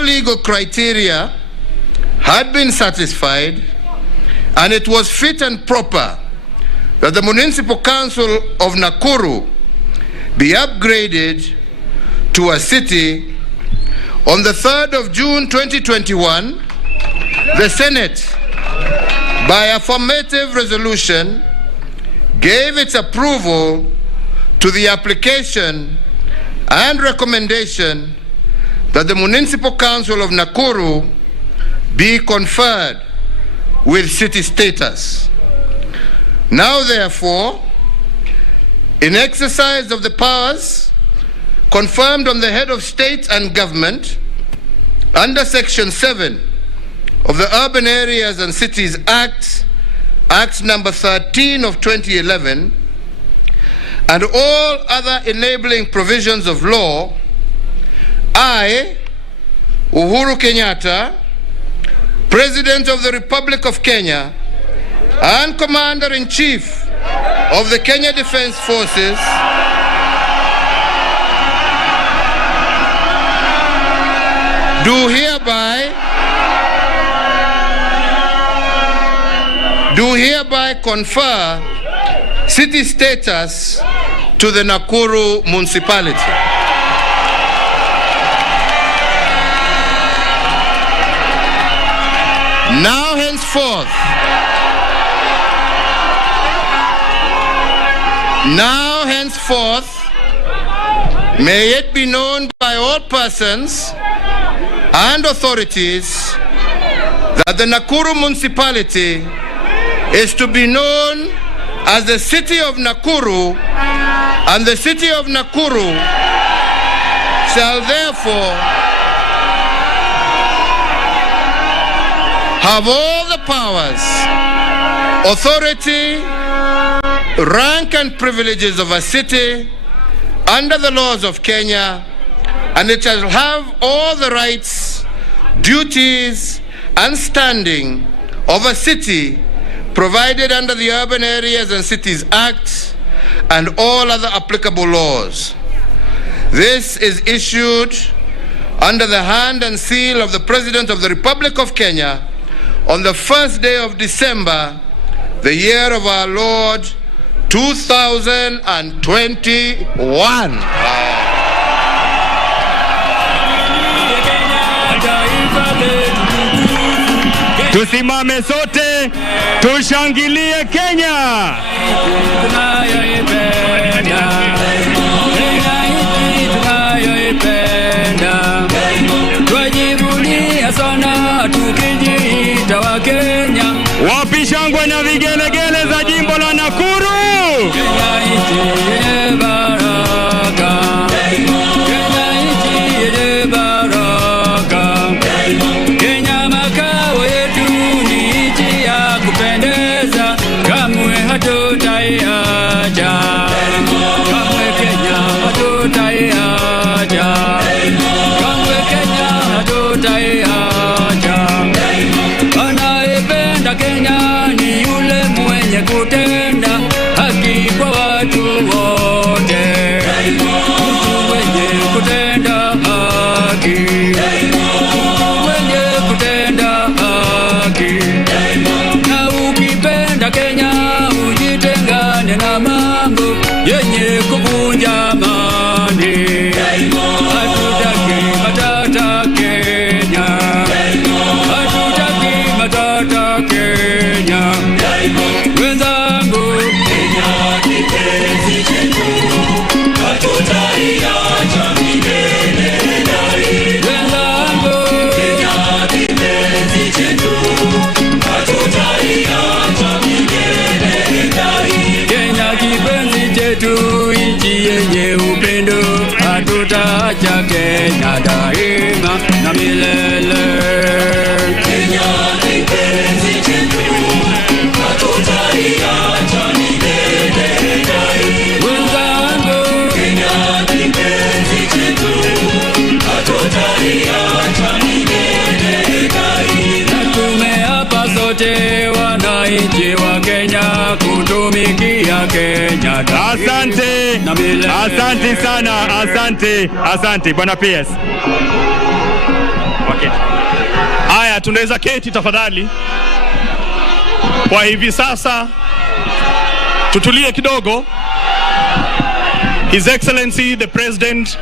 all legal criteria had been satisfied, and it was fit and proper that the Municipal Council of Nakuru be upgraded to a city, on the 3rd of June 2021, the Senate, by affirmative resolution, gave its approval to the application and recommendation that the Municipal Council of Nakuru be conferred with city status. Now, therefore, in exercise of the powers confirmed on the head of state and government under Section 7 of the Urban Areas and Cities Act, Act number 13 of 2011, and all other enabling provisions of law, I, Uhuru Kenyatta, President of the Republic of Kenya and Commander-in-Chief of the Kenya Defense Forces, do hereby confer city status to the Nakuru Municipality. Now henceforth, may it be known by all persons and authorities that the Nakuru Municipality is to be known as the City of Nakuru, and the City of Nakuru shall therefore have all the powers, authority, rank and privileges of a city under the laws of Kenya, and it shall have all the rights, duties, and standing of a city provided under the Urban Areas and Cities Act and all other applicable laws. This is issued under the hand and seal of the President of the Republic of Kenya on the 1st day of December, the year of our Lord 2021. Tusimame sote, tushangilie Kenya. Twajivunia sana tukijiita wa Kenya. Wapi shangwe na vigelegele za jimbo la Nakuru? Kenya nchi yenye baraka. Kenya nchi yenye baraka. Kenya makao yetu ni nchi ya kupendeza, kamwe hatutaiacha. Kamwe Kenya hatutaiacha. Kamwe Kenya hatutaiacha. Anayependa Kenya ni yule mwenye kutenda haki kwa watu wote. Mtu mwenye kutenda haki. Mwenye kutenda haki. Na ukipenda Kenya ujitengane na mambo yenye kuvunja amani. Hatutaki matata Kenya. Hatutaki matata Kenya. Wenzangu, Kenya kipenzi chetu, hatutaiacha milele daima. Wenzangu, Kenya kipenzi chetu, hatutaiacha milele daima. Kenya kipenzi chetu, nchi yenye upendo, hatutaacha Kenya daima na milele. Kenya kipenzi chetu, hatutaiacha milele daima. Wenzangu, Kenya kipenzi chetu, hatutaiacha milele daima. Na tumeapa sote wananchi wa Kenya kutumikia Kenya daima. Asante na milele. Asante sana, asante Bwana PS. keti. Haya, tunaweza keti tafadhali. Kwa hivi sasa tutulie kidogo. His Excellency the President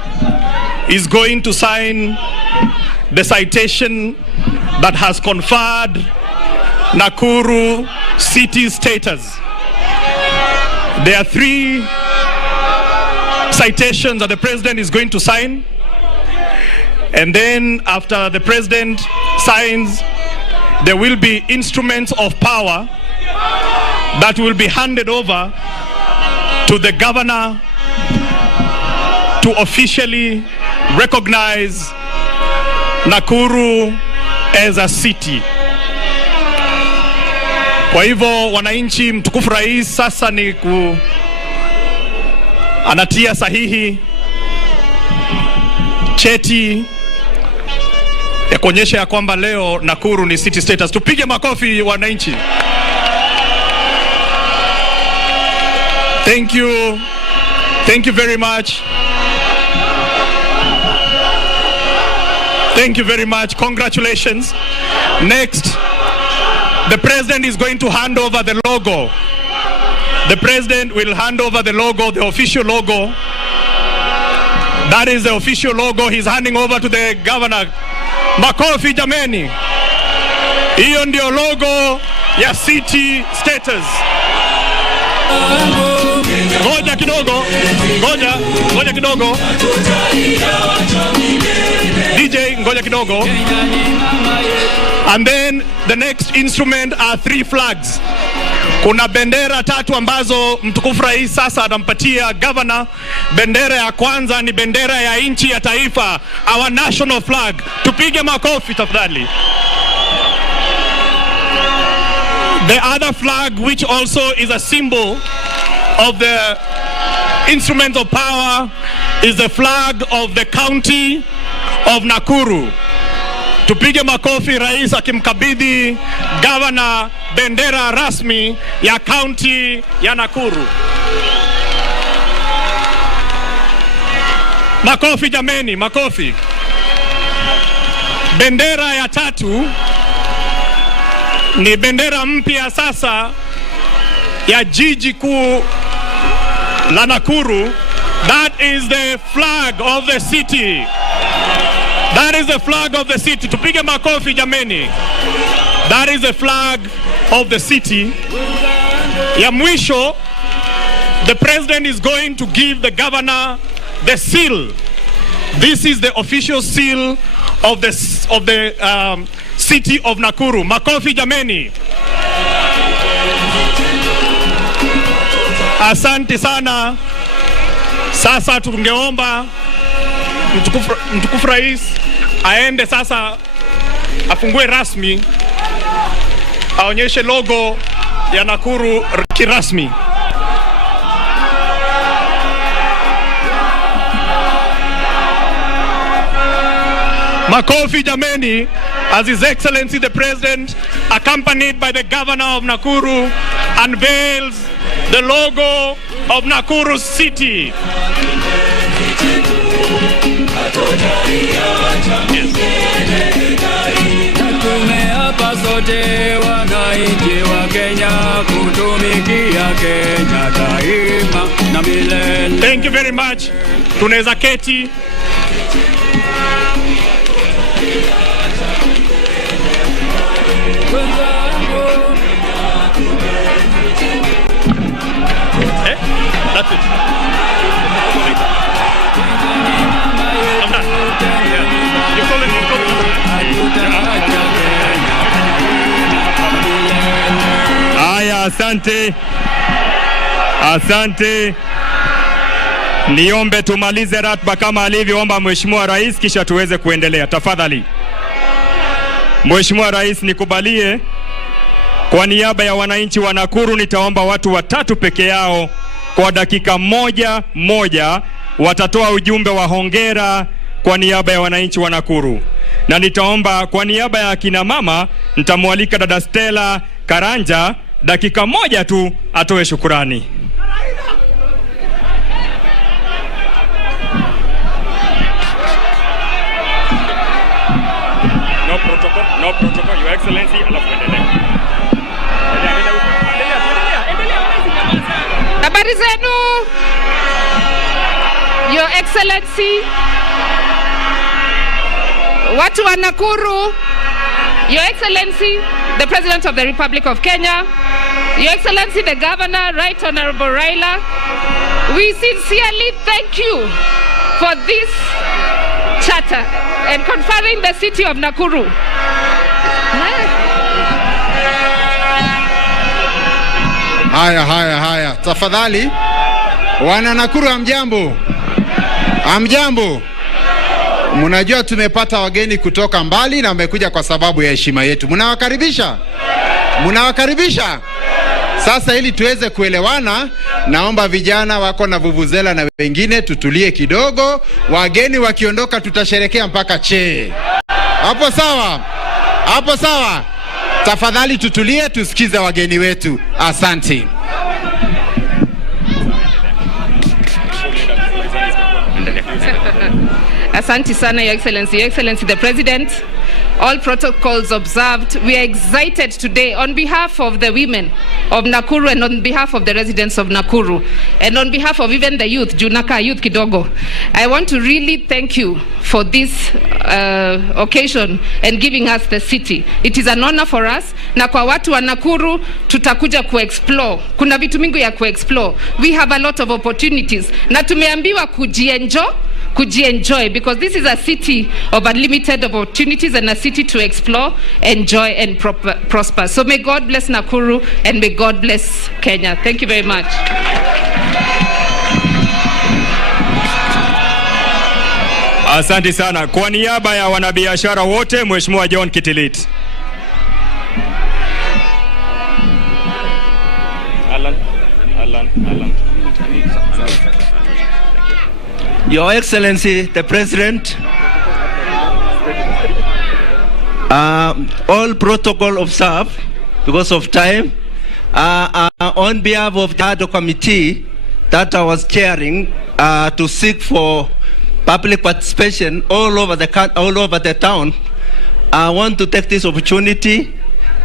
is going to sign the citation that has conferred Nakuru city status. There are 3 citations that the President is going to sign, and then after the President signs, there will be instruments of power that will be handed over to the governor to officially recognize Nakuru as a city. Kwa hivyo wananchi, mtukufu rais sasa ni anatia sahihi cheti ya kuonyesha ya kwamba leo Nakuru ni city status. Tupige makofi wananchi. Thank you. Thank you very much. Thank you very much. Congratulations. Next, the President is going to hand over the logo. The President will hand over the logo, the official logo. That is the official logo. He's handing over to the governor. Makofi jameni. Hiyo ndio logo ya city status. Ngoja kidogo. Ngoja kidogo. DJ, ngoja kidogo. And then the next instrument are 3 flags. Kuna bendera 3 ambazo mtukufu rais sasa anampatia governor. Bendera ya kwanza ni bendera ya nchi ya taifa, our national flag. Tupige makofi tafadhali. The other flag, which also is a symbol of the instrument of power, is the flag of the county of Nakuru. Tupige makofi rais akimkabidhi governor bendera rasmi ya county ya Nakuru. Makofi jameni, makofi. Bendera ya 3 ni bendera mpya sasa ya jiji kuu la Nakuru. That is the flag of the city. That is the flag of the city. Tupige makofi jameni. That is the flag of the city. Ya mwisho, the President is going to give the governor the seal. This is the official seal of the city of Nakuru. Makofi jameni. Asante sana. Sasa tungeomba mtukufu rais aende sasa afungue rasmi, aonyeshe logo ya Nakuru kirasmi. Makofi jameni, as His Excellency the President, accompanied by the Governor of Nakuru, unveils the logo of Nakuru City. Tumeapa sote wananchi wa Kenya kutumikia Kenya daima na milele. Thank you very much. Tunaweza keti. That's it. I'm done. Yeah. You call it. Aya, asante. Asante. Niombe tumalize ratiba kama alivyoomba Mheshimiwa Rais kisha tuweze kuendelea. Tafadhali. Mheshimiwa Rais, nikubalie kwa niaba ya wananchi wa Nakuru nitaomba watu 3 peke yao kwa dakika moja watatoa ujumbe wa hongera kwa niaba ya wananchi wa Nakuru. Na nitaomba kwa niaba ya kina mama nitamwalika dada Stella Karanja dakika 1 tu atoe shukrani. Excellency, alafu endelea. Habari zenu, Your Excellency, watu wa Nakuru, Your Excellency, the President of the Republic of Kenya, Your Excellency, the Governor, Right Honorable Raila, we sincerely thank you for this charter and conferring the city of Nakuru. Haya. Tafadhali. Wana Nakuru hamjambo? Hamjambo? Mnajua tumepata wageni kutoka mbali na wamekuja kwa sababu ya heshima yetu. Mnawakaribisha? Sasa ili tuweze kuelewana, naomba vijana wako na vuvuzela na wengine tutulie kidogo. Wageni wakiondoka tutasherekea mpaka che. Hapo sawa? Hapo sawa? Tafadhali tutulie tusikize wageni wetu. Asante. Asante sana, Your Excellency. Your Excellency, the President, all protocols observed. We are excited today on behalf of the women of Nakuru and on behalf of the residents of Nakuru and on behalf of even the youth, Junaka Youth Kidogo. I want to really thank you for this occasion and giving us the city. It is an honor for us. Na kwa watu wa Nakuru, tutakuja kuexplore. Kuna vitu mingi ya kuexplore. We have a lot of opportunities. Na tumeambiwa kujienjoy because this is a city of unlimited opportunities and a city to explore, enjoy and prosper. So may God bless Nakuru and may God bless Kenya. Thank you very much. Asante sana. Kwa niaba ya wanabiashara wote, Mheshimiwa John Kitilit. Alan. Your Excellency, the President, all protocol observed because of time. On behalf of the other committee that I was chairing to seek for public participation all over the town, I want to take this opportunity,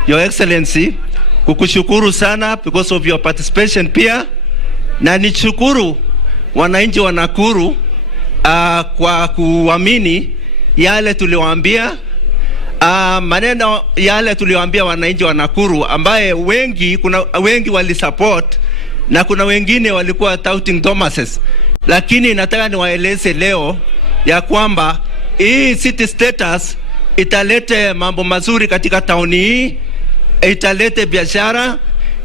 Your Excellency, kukushukuru sana because of your participation pia, na nishukuru wananchi wa Nakuru kwa kuamini yale tuliwaambia, maneno yale tuliwaambia wananchi wa Nakuru, ambaye kuna wengi wali support na kuna wengine walikuwa doubting Thomases. Lakini nataka niwaeleze leo ya kwamba hii city status italete mambo mazuri katika tauni hii, italete biashara,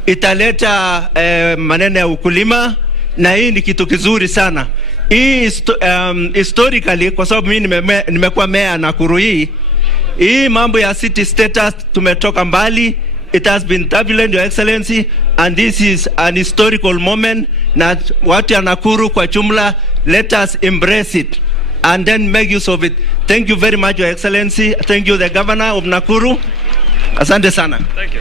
italeta maneno ya ukulima, na hii ni kitu kizuri sana. Hii historically, kwa sababu mimi nimekuwa mayor Nakuru hii mambo ya city status tumetoka mbali. It has been turbulent, Your Excellency, and this is an historical moment. Na watu ya Nakuru kwa jumla, let us embrace it and then make use of it. Thank you very much, Your Excellency. Thank you, the Governor of Nakuru. Asante sana. Thank you.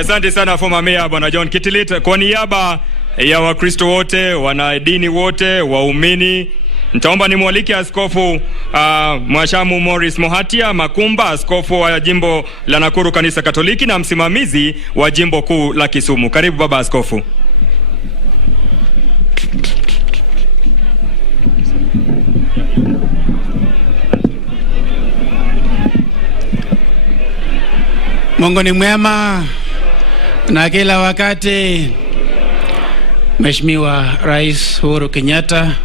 Asante sana former mayor Bwana John Kitilit. Kwa niaba ya Wakristo wote, wanadini wote, waumini, nitaomba nimwalike Askofu Mwashamu Morris Mohatia Makumba, askofu wa jimbo la Nakuru Kanisa Katoliki na msimamizi wa jimbo kuu la Kisumu. Karibu baba askofu. Mungu ni mwema na kila wakati. Mheshimiwa Rais Uhuru Kenyatta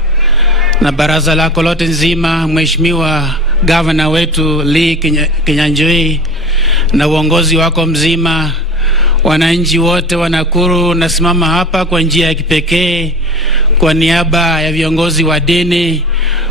na baraza lako lote nzima, Mheshimiwa Governor wetu Lee Kinyanjui na uongozi wako mzima, wananchi wote wa Nakuru, nasimama hapa kwa njia ya kipekee kwa niaba ya viongozi wa dini,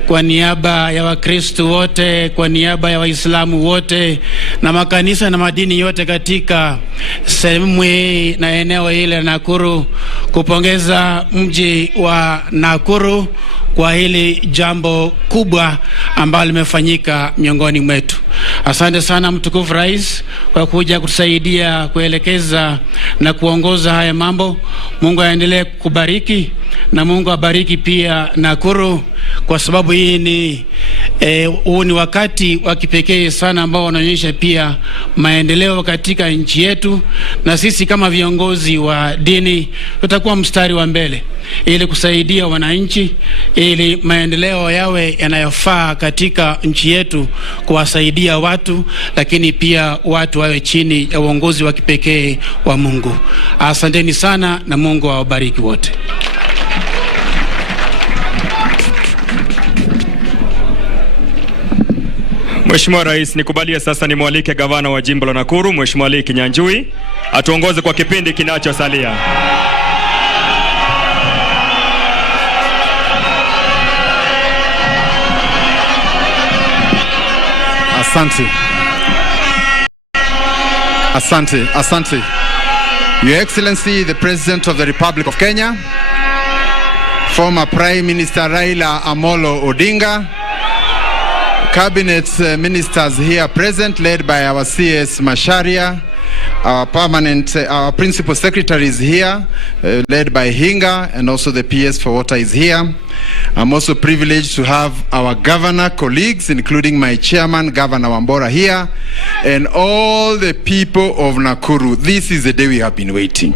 kwa niaba ya Wakristo wote, kwa niaba ya Waislamu wote na makanisa na madini yote katika sehemu hii na eneo hili la Nakuru, kupongeza mji wa Nakuru kwa hili jambo kubwa ambalo limefanyika miongoni mwetu. Asante sana mtukufu Rais kwa kuja kutusaidia kuelekeza na kuongoza haya mambo. Mungu aendelee kukubariki na Mungu abariki pia Nakuru, kwa sababu hii ni Huu ni wakati wa kipekee sana ambao unaonyesha pia maendeleo katika nchi yetu, na sisi kama viongozi wa dini tutakuwa mstari wa mbele ili kusaidia wananchi, ili maendeleo yawe yanayofaa katika nchi yetu, kuwasaidia watu, lakini pia watu wawe chini ya uongozi wa kipekee wa Mungu. Asanteni sana na Mungu awabariki wote. Mheshimiwa Rais, nikubalie sasa nimwalike gavana wa jimbo la Nakuru, Mheshimiwa Lee Kinyanjui, atuongoze kwa kipindi kinachosalia. Asante. Your Excellency, the President of the Republic of Kenya, former Prime Minister Raila Amolo Odinga, Cabinet ministers here present, led by our CS Masharia, our principal secretary is here, led by Hinga, and also the PS for Water is here. I'm also privileged to have our governor colleagues, including my chairman, Governor Wambora, here, and all the people of Nakuru. This is the day we have been waiting.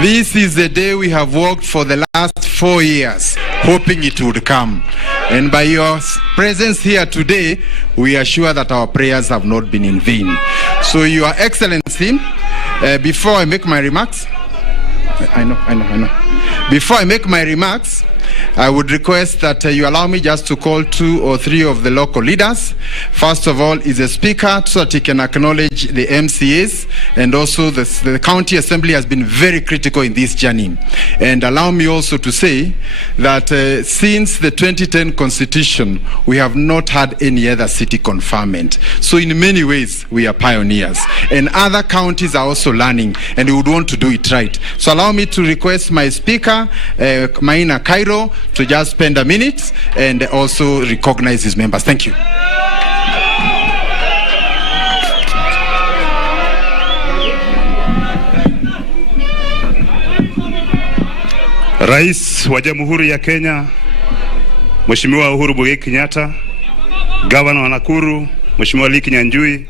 This is the day we have worked for the last 4 years, hoping it would come. And by your presence here today, we are sure that our prayers have not been in vain. So, Your Excellency, before I make my remarks, Before I make my remarks, I would request that you allow me just to call 2 or 3 of the local leaders. First of all is the Speaker, so that he can acknowledge the MCAs, and also the County Assembly has been very critical in this journey. And allow me also to say that since the 2010 Constitution, we have not had any other city conferment. So in many ways, we are pioneers. And other counties are also learning, and we would want to do it right. So allow me to request my Speaker, Maina Cairo, to just spend a minute and also recognize his members. Thank you. Rais wa Jamhuri ya Kenya, Mheshimiwa Uhuru Kenyatta, Governor wa Nakuru, Mheshimiwa Lee Kinyanjui,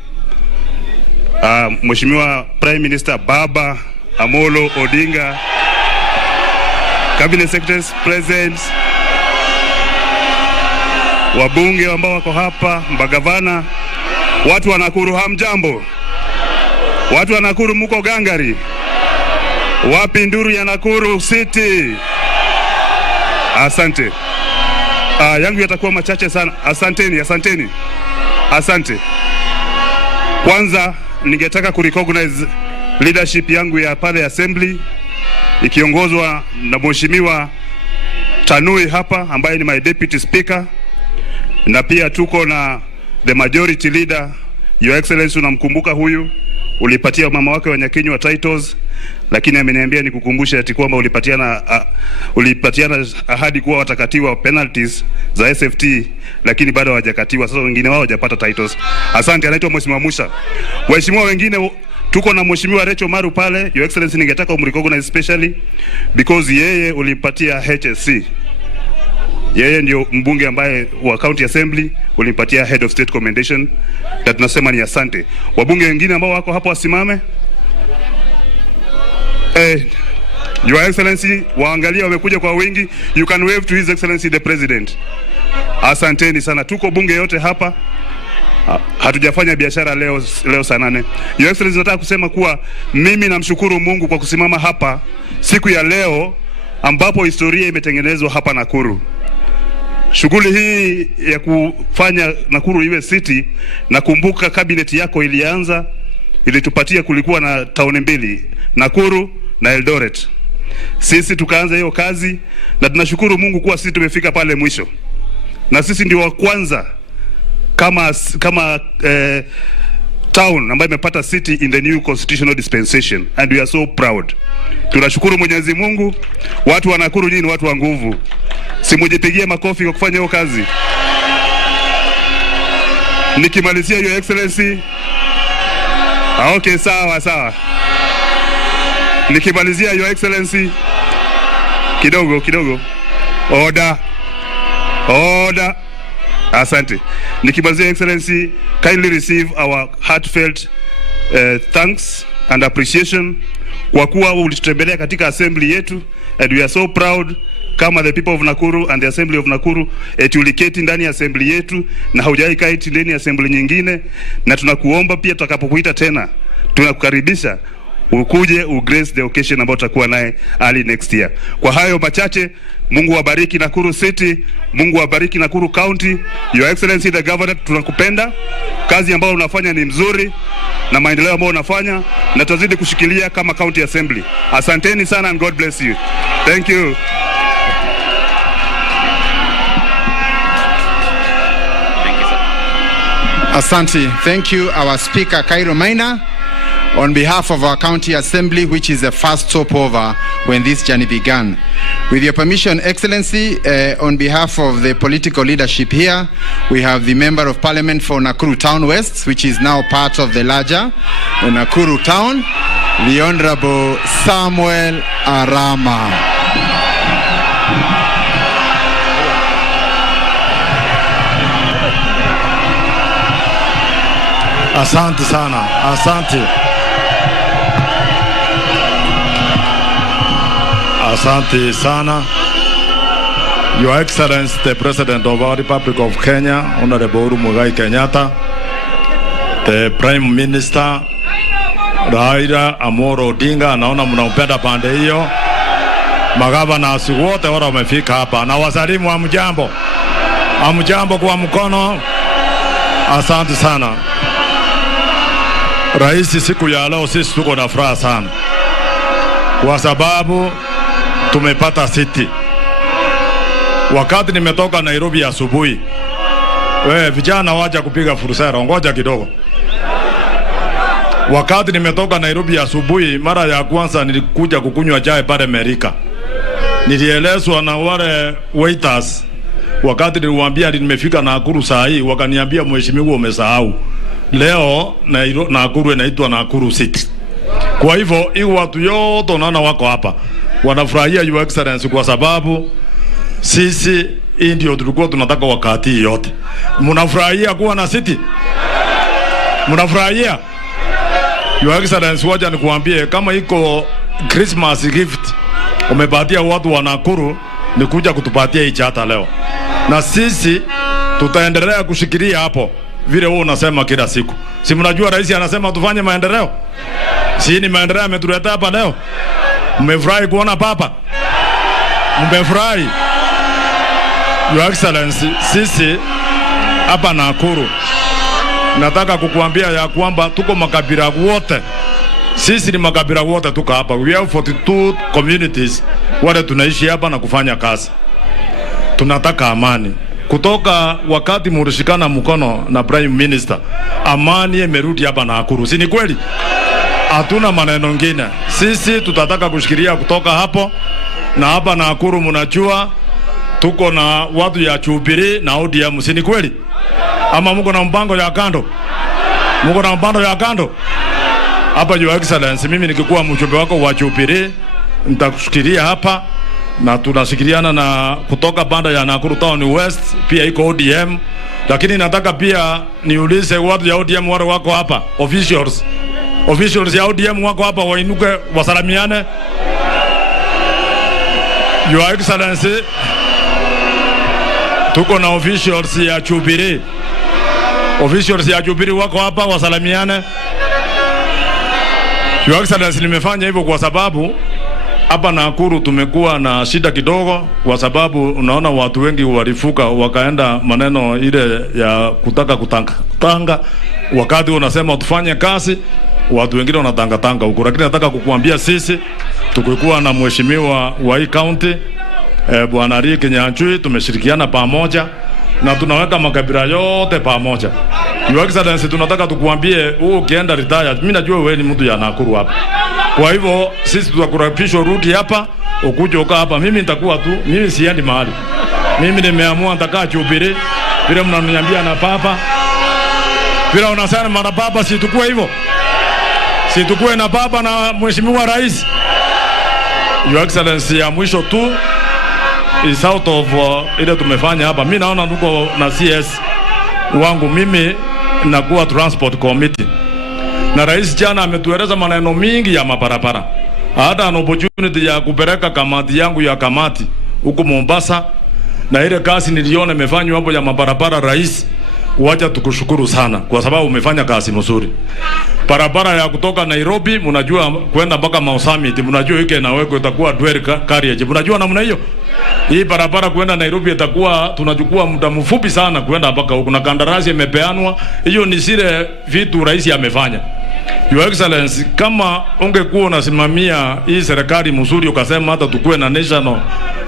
Mheshimiwa Prime Minister Baba Amolo Odinga, Cabinet Secretaries present, wabunge ambao wako hapa, magavana, watu wa Nakuru, hamjambo? Watu wa Nakuru mko gangari? Wapi nduru ya Nakuru City? Asante. Yangu yatakuwa machache sana. Asante. Kwanza ningetaka kurecognize leadership yangu ya pale assembly, ikiongozwa na Mheshimiwa Tanui hapa ambaye ni my deputy speaker, na pia tuko na the majority leader. Your Excellency, unamkumbuka huyu, ulipatia mama wake wa Nyakinywa titles, lakini ameniambia nikukumbushe ati kwamba ulipatiana ahadi kuwa watakatiwa penalties za SFT, lakini bado hawajakatiwa. Sasa wengine wao hawajapata titles. Asante. Anaitwa Mheshimiwa Musa. Waheshimiwa wengine, tuko na Mheshimiwa Rachel Maru pale. Your Excellency, ningetaka umrecognize especially because yeye ulipatia HSC. Yeye ndio mbunge ambaye wa County Assembly ulipatia Head of State Commendation. Na tunasema ni asante. Wabunge wengine ambao wako hapo wasimame. Your Excellency, waangalia wamekuja kwa wingi. You can wave to His Excellency the President. Asanteni sana. Tuko bunge yote hapa. Hatujafanya biashara leo saa 8. Your Excellency, nataka kusema kuwa mimi namshukuru Mungu kwa kusimama hapa siku ya leo ambapo historia imetengenezwa hapa Nakuru. Shughuli hii ya kufanya Nakuru iwe city, nakumbuka cabinet yako ilianza, ilitupatia kulikuwa na town mbili, Nakuru na Eldoret. Sisi tukaanza hiyo kazi na tunashukuru Mungu kuwa sisi tumefika pale mwisho. Na sisi ndio wa kwanza kama town ambayo imepata city in the new constitutional dispensation, and we are so proud. Tunashukuru Mwenyezi Mungu. Watu wa Nakuru nyinyi ni watu wa nguvu. Simujipigie makofi kwa kufanya hiyo kazi. Nikimalizia, Your Excellency. Okay, sawa. Nikimalizia, Your Excellency. Kidogo. Order. Asante. Nikimalizia, Excellency, kindly receive our heartfelt thanks and appreciation kwa kuwa ulitutembelea katika assembly yetu, and we are so proud kama the people of Nakuru and the assembly of Nakuru uliketi ndani ya assembly yetu na haujai kaiti ndani ya assembly nyingine, na tunakuomba pia tutakapokuita tena tunakukaribisha ukuje ugrace the occasion ambayo tutakuwa naye early next year. Kwa hayo machache, Mungu wabariki Nakuru City, Mungu wabariki Nakuru County. Your Excellency the Governor, tunakupenda. Kazi ambayo unafanya ni mzuri na maendeleo ambayo unafanya, na tutazidi kushikilia kama County Assembly. Asanteni sana and God bless you. Thank you. Asante. Thank you, our Speaker Cairo Maina. On behalf of our County Assembly, which is the first stopover when this journey began. With your permission, Excellency, on behalf of the political leadership here, we have the Member of Parliament for Nakuru Town West, which is now part of the larger Nakuru Town, the Honorable Samuel Arama. Asante sana, asante. Asante sana. Your Excellency, the President of our Republic of Kenya, Honorable Uhuru Muigai Kenyatta, the Prime Minister Raila Amolo Odinga, naona mnampenda pande hiyo. Magavana wote wale wamefika hapa, na wasalimu hamjambo. Hamjambo kwa mkono. Asante sana. Rais, siku ya leo sisi tuko na furaha sana kwa sababu tumepata city. Wakati nimetoka Nairobi asubuhi, vijana waja kupiga fursa, ngoja kidogo. Wakati nimetoka Nairobi asubuhi, mara ya kwanza nilikuja kukunywa chai pale Amerika. Nilielezwa na wale waiters, wakati niliwaambia nimefika Nakuru saa hii, wakaniambia mheshimiwa umesahau. Leo Nakuru inaitwa Nakuru City. Kwa hivyo hii watu yote unaona wako hapa wanafurahia Your Excellency kwa sababu sisi ndio tulikuwa tunataka wakati yote. Mnafurahia kuwa na city? Mnafurahia? Your Excellency, wacha nikuambie kama iko Christmas gift umepatia watu wa Nakuru ni kuja kutupatia hii chata leo. Na sisi tutaendelea kushikilia hapo vile wewe unasema kila siku. Si mnajua rais anasema tufanye maendeleo? Si ni maendeleo ametuleta hapa leo? Mmefurahi kuona papa? Mmefurahi? Your Excellency, sisi hapa Nakuru nataka kukuambia ya kwamba tuko makabila wote. Sisi ni makabila wote tuko hapa. We have 42 communities wale tunaishi hapa na kufanya kazi. Tunataka amani. Kutoka wakati murishikana mkono na Prime Minister, amani imerudi hapa Nakuru. Si ni kweli? Hatuna maneno mengine. Sisi tutataka kushikilia kutoka hapo, na hapa Nakuru mnajua tuko na watu ya Jubilee na ODM. Si ni kweli? Ama mko na mpango ya kando? Mko na mpango ya kando? Hapa Your Excellency, mimi nikikuwa mjumbe wako wa Jubilee nitakushikilia hapa, na tunashikiliana na kutoka banda ya Nakuru Town West pia iko ODM, lakini nataka pia niulize watu ya ODM wale wako hapa, officials ya ODM wako hapa, wainuke wasalamiane. Your Excellency, tuko na officials ya Jubilee. Officials ya Jubilee wako hapa, wasalamiane. Your Excellency, nimefanya hivyo kwa sababu hapa Nakuru tumekuwa na shida kidogo, kwa sababu unaona watu wengi walifuka wakaenda maneno ile ya kutaka kutanga. Wakati unasema tufanye kazi, watu wengine wanatanga huko. Lakini nataka kukuambia sisi tukikuwa na mheshimiwa wa hii county Bwana Lee Kinyanjui, tumeshirikiana pamoja na tunaweka makabila yote pamoja. Your Excellency, tunataka tukuambie ukienda retire, mimi najua wewe ni mtu ya Nakuru hapa. Kwa hivyo sisi tutakurapishwa rudi hapa, ukuje ukaa hapa. Mimi nitakuwa tu, mimi siendi mahali. Mimi nimeamua nitakaa Jubilee. Vile mnaniambia na papa, vile unasema mara papa, si tukue hivyo. Si tukue na papa na mheshimiwa rais. Your Excellency, ya mwisho tu is out of ile tumefanya hapa. Mimi naona tuko na CS wangu, mimi nakuwa transport committee, na rais jana ametueleza maneno mingi ya mabarabara. Hata an opportunity ya kupeleka kamati yangu ya kamati huko Mombasa, na ile kazi niliona imefanywa hapo ya mabarabara. Rais, wacha tukushukuru sana kwa sababu umefanya kazi nzuri. Barabara ya kutoka Nairobi mnajua kwenda mpaka Mau Summit, mnajua hiki na wewe itakuwa dual carriage, mnajua namna hiyo. Hii barabara kwenda Nairobi itakuwa tunachukua muda mfupi sana kwenda mpaka huko, na kandarasi imepeanwa. Hiyo ni zile vitu rais amefanya. Your Excellency, kama ungekuwa unasimamia hii serikali mzuri ukasema hata tukue na National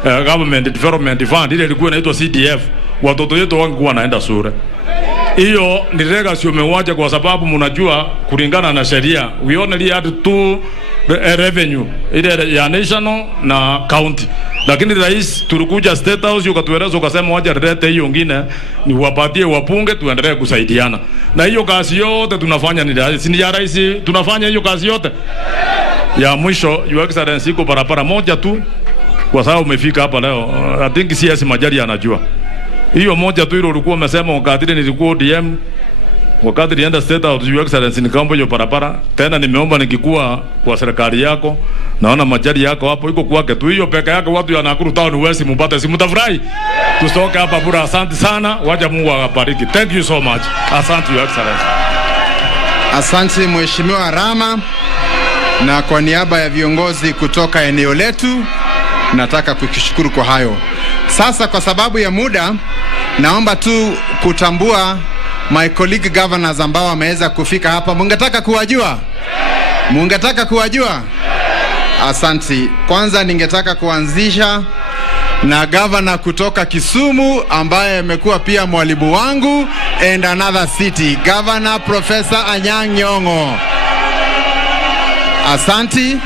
Government Development Fund, ile ilikuwa inaitwa CDF, watoto wetu wangekuwa naenda shule. Hiyo ni legacy umewacha, kwa sababu mnajua kulingana na sheria we only had two revenue, ile ya national na county. Lakini rais tulikuja State House ukatueleza ukasema wacha lete hiyo nyingine ni wapatie wapunge tuendelee kusaidiana. Na hiyo kazi yote tunafanya ni ya rais, tunafanya hiyo kazi yote. Ya mwisho, Your Excellency, iko barabara moja tu kwa sababu umefika hapa leo. I think CS Majari anajua. Hiyo moja tu ile ulikuwa umesema wakati nilikuwa DM, wakati nienda State House, Your Excellency, nikaomba hiyo barabara. Tena nimeomba nikikuwa kwa serikali yako, naona Majari yako hapo iko kwake tu. Hiyo peka yake watu ya Nakuru town wesi mpate, si mtafurahi. Tustoke hapa bura. Asante sana, wacha Mungu awabariki. Thank you so much. Asante Your Excellency. Asante Mheshimiwa Rama, na kwa niaba ya viongozi kutoka eneo letu nataka kukushukuru kwa hayo. Sasa kwa sababu ya muda, naomba tu kutambua my colleague governors ambao wameweza kufika hapa. Mungetaka kuwajua? Asante. Kwanza ningetaka kuanzisha na governor kutoka Kisumu ambaye amekuwa pia mwalimu wangu and another city, Governor Professor Anyang' Nyong'o. Asante.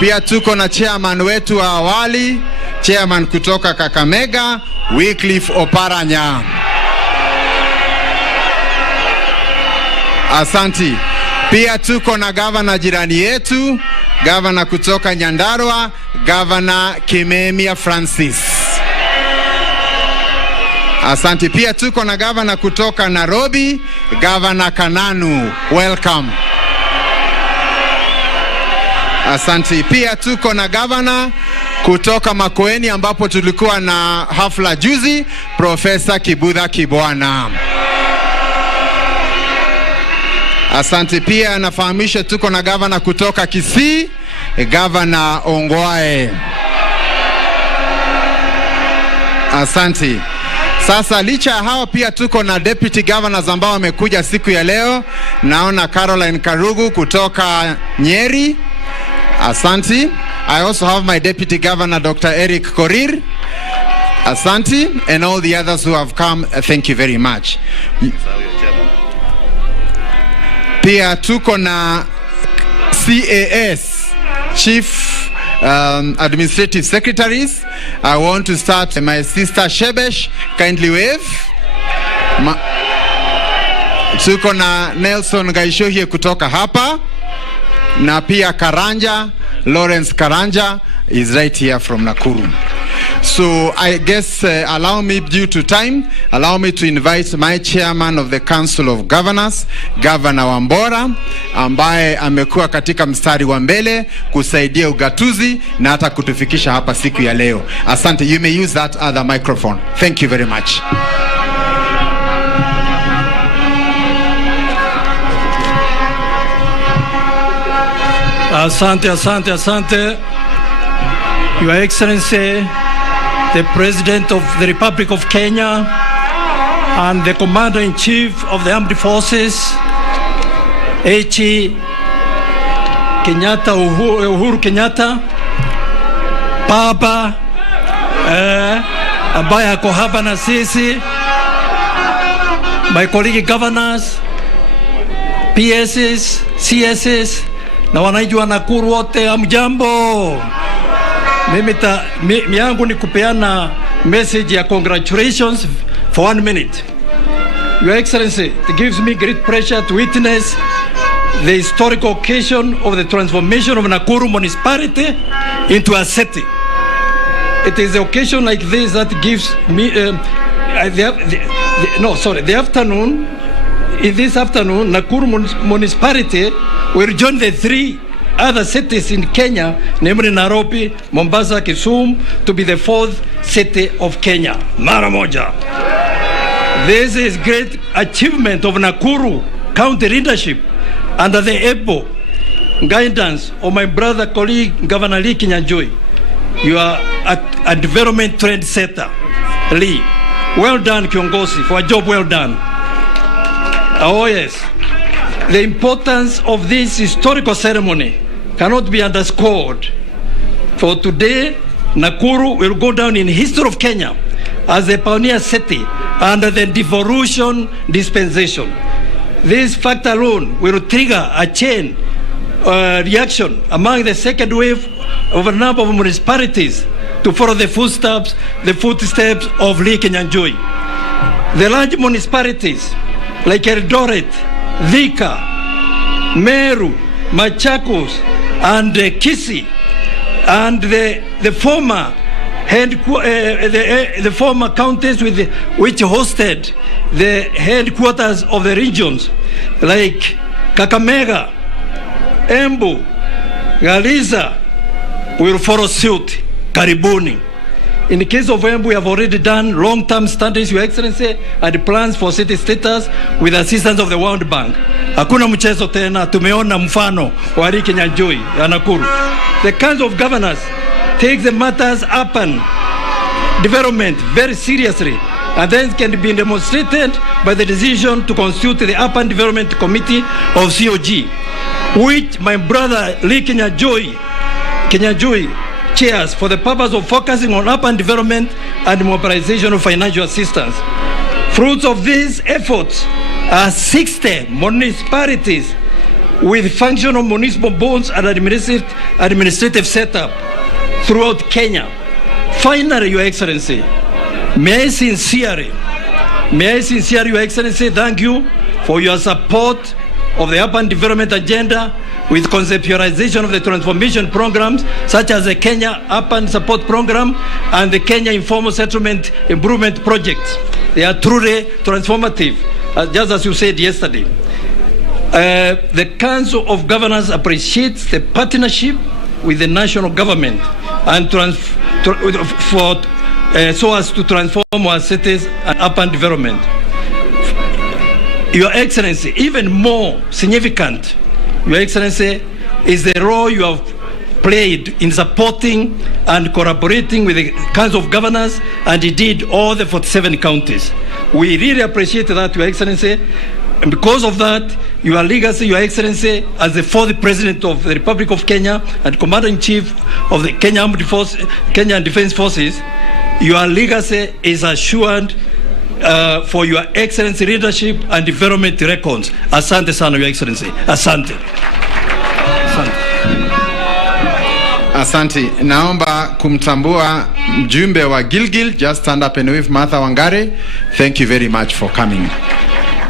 Pia tuko na chairman wetu wa awali, chairman kutoka Kakamega, Wycliffe Oparanya. Asante. Pia tuko na governor jirani yetu, governor kutoka Nyandarua, Governor Kimemia Francis. Asante. Pia tuko na governor kutoka Nairobi, Governor Kananu. Welcome. Asante. Pia tuko na governor kutoka Makueni ambapo tulikuwa na hafla juzi, Professor Kibudha Kibwana. Asante. Pia nafahamisha tuko na governor kutoka Kisii, Governor Ongwae. Asante. Sasa licha ya hao pia tuko na deputy governors ambao wamekuja siku ya leo. Naona Caroline Karugu kutoka Nyeri. Asante. I also have my deputy governor Dr. Eric Korir. Asante, and all the others who have come, thank you very much. Pia tuko na CAS, Chief Administrative Secretaries. I want to start my sister Shebesh, kindly wave. Tuko na Nelson Gaishohie kutoka hapa, na pia Karanja, Lawrence Karanja is right here from Nakuru. So I guess allow me, due to time, allow me to invite my chairman of the Council of Governors, Governor Wambora, ambaye amekuwa katika mstari wa mbele kusaidia ugatuzi na hata kutufikisha hapa siku ya leo. Asante. You may use that other microphone. Thank you very much. Asante. Your Excellency, the President of the Republic of Kenya and the Commander-in-Chief of the Armed Forces, H.E. Kenyatta, Uhuru Kenyatta, Baba ambaye ako hapa na sisi, my colleague governors, PSs, CSs na wananchi wa Nakuru wote, amjambo. Mimi yangu ni kupeana message ya congratulations for 1 minute. Your Excellency, it gives me great pleasure to witness the historical occasion of the transformation of Nakuru Municipality into a city. it is an occasion like this that gives me the afternoon. In this afternoon, Nakuru Municipality will join the 3 other cities in Kenya, namely Nairobi, Mombasa, Kisumu, to be the 4th city of Kenya. Mara moja. This is great achievement of Nakuru County leadership under the able guidance of my brother, colleague, Governor Lee Kinyanjui. You are a development trend setter, Lee. Well done, Kiongozi, for a job well done. Oh yes, the importance of this historical ceremony cannot be underscored. For today, Nakuru will go down in history of Kenya as a pioneer city under the devolution dispensation. This fact alone will trigger a chain reaction among the second wave of a number of municipalities to follow the footsteps of Lee Kinyanjui. The large municipalities like Eldoret, Thika, Meru, Machakos, and Kisii, and the former counties which hosted the headquarters of the regions like Kakamega, Embu, Garissa will follow suit. Karibuni. In the case of Embu, we have already done long-term studies, Your Excellency, and plans for city status with assistance of the World Bank. Hakuna mchezo tena, tumeona mfano wa Lee Kinyanjui ya Nakuru. The Council of Governors takes the matters urban development very seriously, and then can be demonstrated by the decision to constitute the Urban Development Committee of COG, which my brother Lee Kinyanjui chairs for the purpose of focusing on urban development and mobilization of financial assistance. Fruits of these efforts are 60 municipalities with functional municipal boards and administrative setup throughout Kenya. Finally, Your Excellency, may I sincerely, Your Excellency, thank you for your support of the urban development agenda with conceptualization of the transformation programs such as the Kenya Urban Support Program and the Kenya Informal Settlement Improvement Projects. They are truly transformative, just as you said yesterday. The Council of Governors appreciates the partnership with the national government and so as to transform our cities and urban development. Your Excellency, even more significant, Your Excellency, is the role you have played in supporting and collaborating with the Council of Governors and indeed all the 47 counties. We really appreciate that, Your Excellency, and because of that, your legacy, Your Excellency, as the 4th President of the Republic of Kenya and Commander-in-Chief of the Kenyan Defense Forces, your legacy is assured for Your Excellency leadership and development records. Asante sana, Your Excellency. Asante. Asante. Naomba kumtambua mjumbe wa Gilgil. Just stand up and wave. Martha Wangare, thank you very much for coming.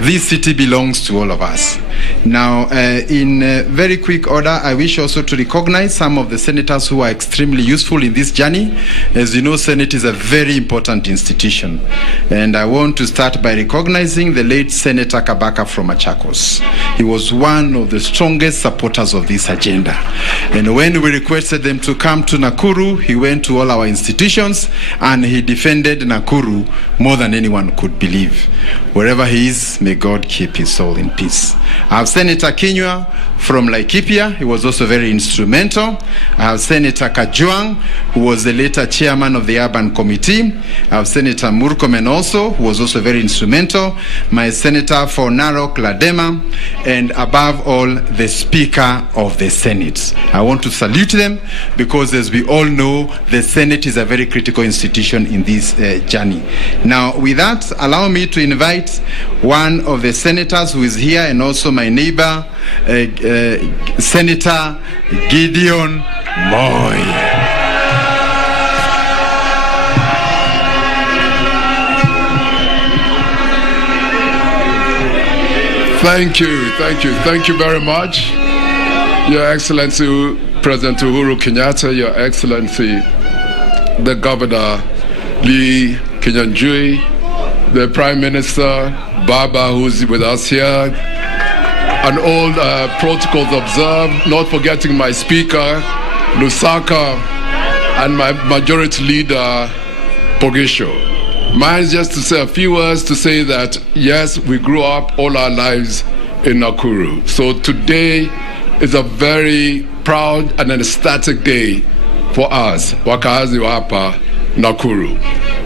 This city belongs to all of us. Now, in very quick order, I wish also to recognize some of the senators who are extremely useful in this journey. As you know, Senate is a very important institution. And I want to start by recognizing the late Senator Kabaka from Machakos. He was one of the strongest supporters of this agenda. And when we requested them to come to Nakuru, he went to all our institutions and he defended Nakuru more than anyone could believe. Wherever he is, may God keep his soul in peace. I have Senator Kinyua from Laikipia. He was also very instrumental. I have Senator Kajwang, who was the later chairman of the Urban Committee. I have Senator Murkomen also, who was also very instrumental. My Senator for Narok, Ladema, and above all, the Speaker of the Senate. I want to salute them because, as we all know, the Senate is a very critical institution in this journey. Now, with that, allow me to invite one of the senators who is here and also my neighbor, Senator Gideon Moi. Thank you very much, Your Excellency President Uhuru Kenyatta, Your Excellency the Governor, Lee Kinyanjui, the Prime Minister, Baba, who's with us here, and all protocols observed, not forgetting my Speaker, Lusaka, and my Majority Leader, Pogisho. Mine is just to say a few words to say that, yes, we grew up all our lives in Nakuru. So today is a very proud and an ecstatic day for us, wakazi wa hapa Nakuru.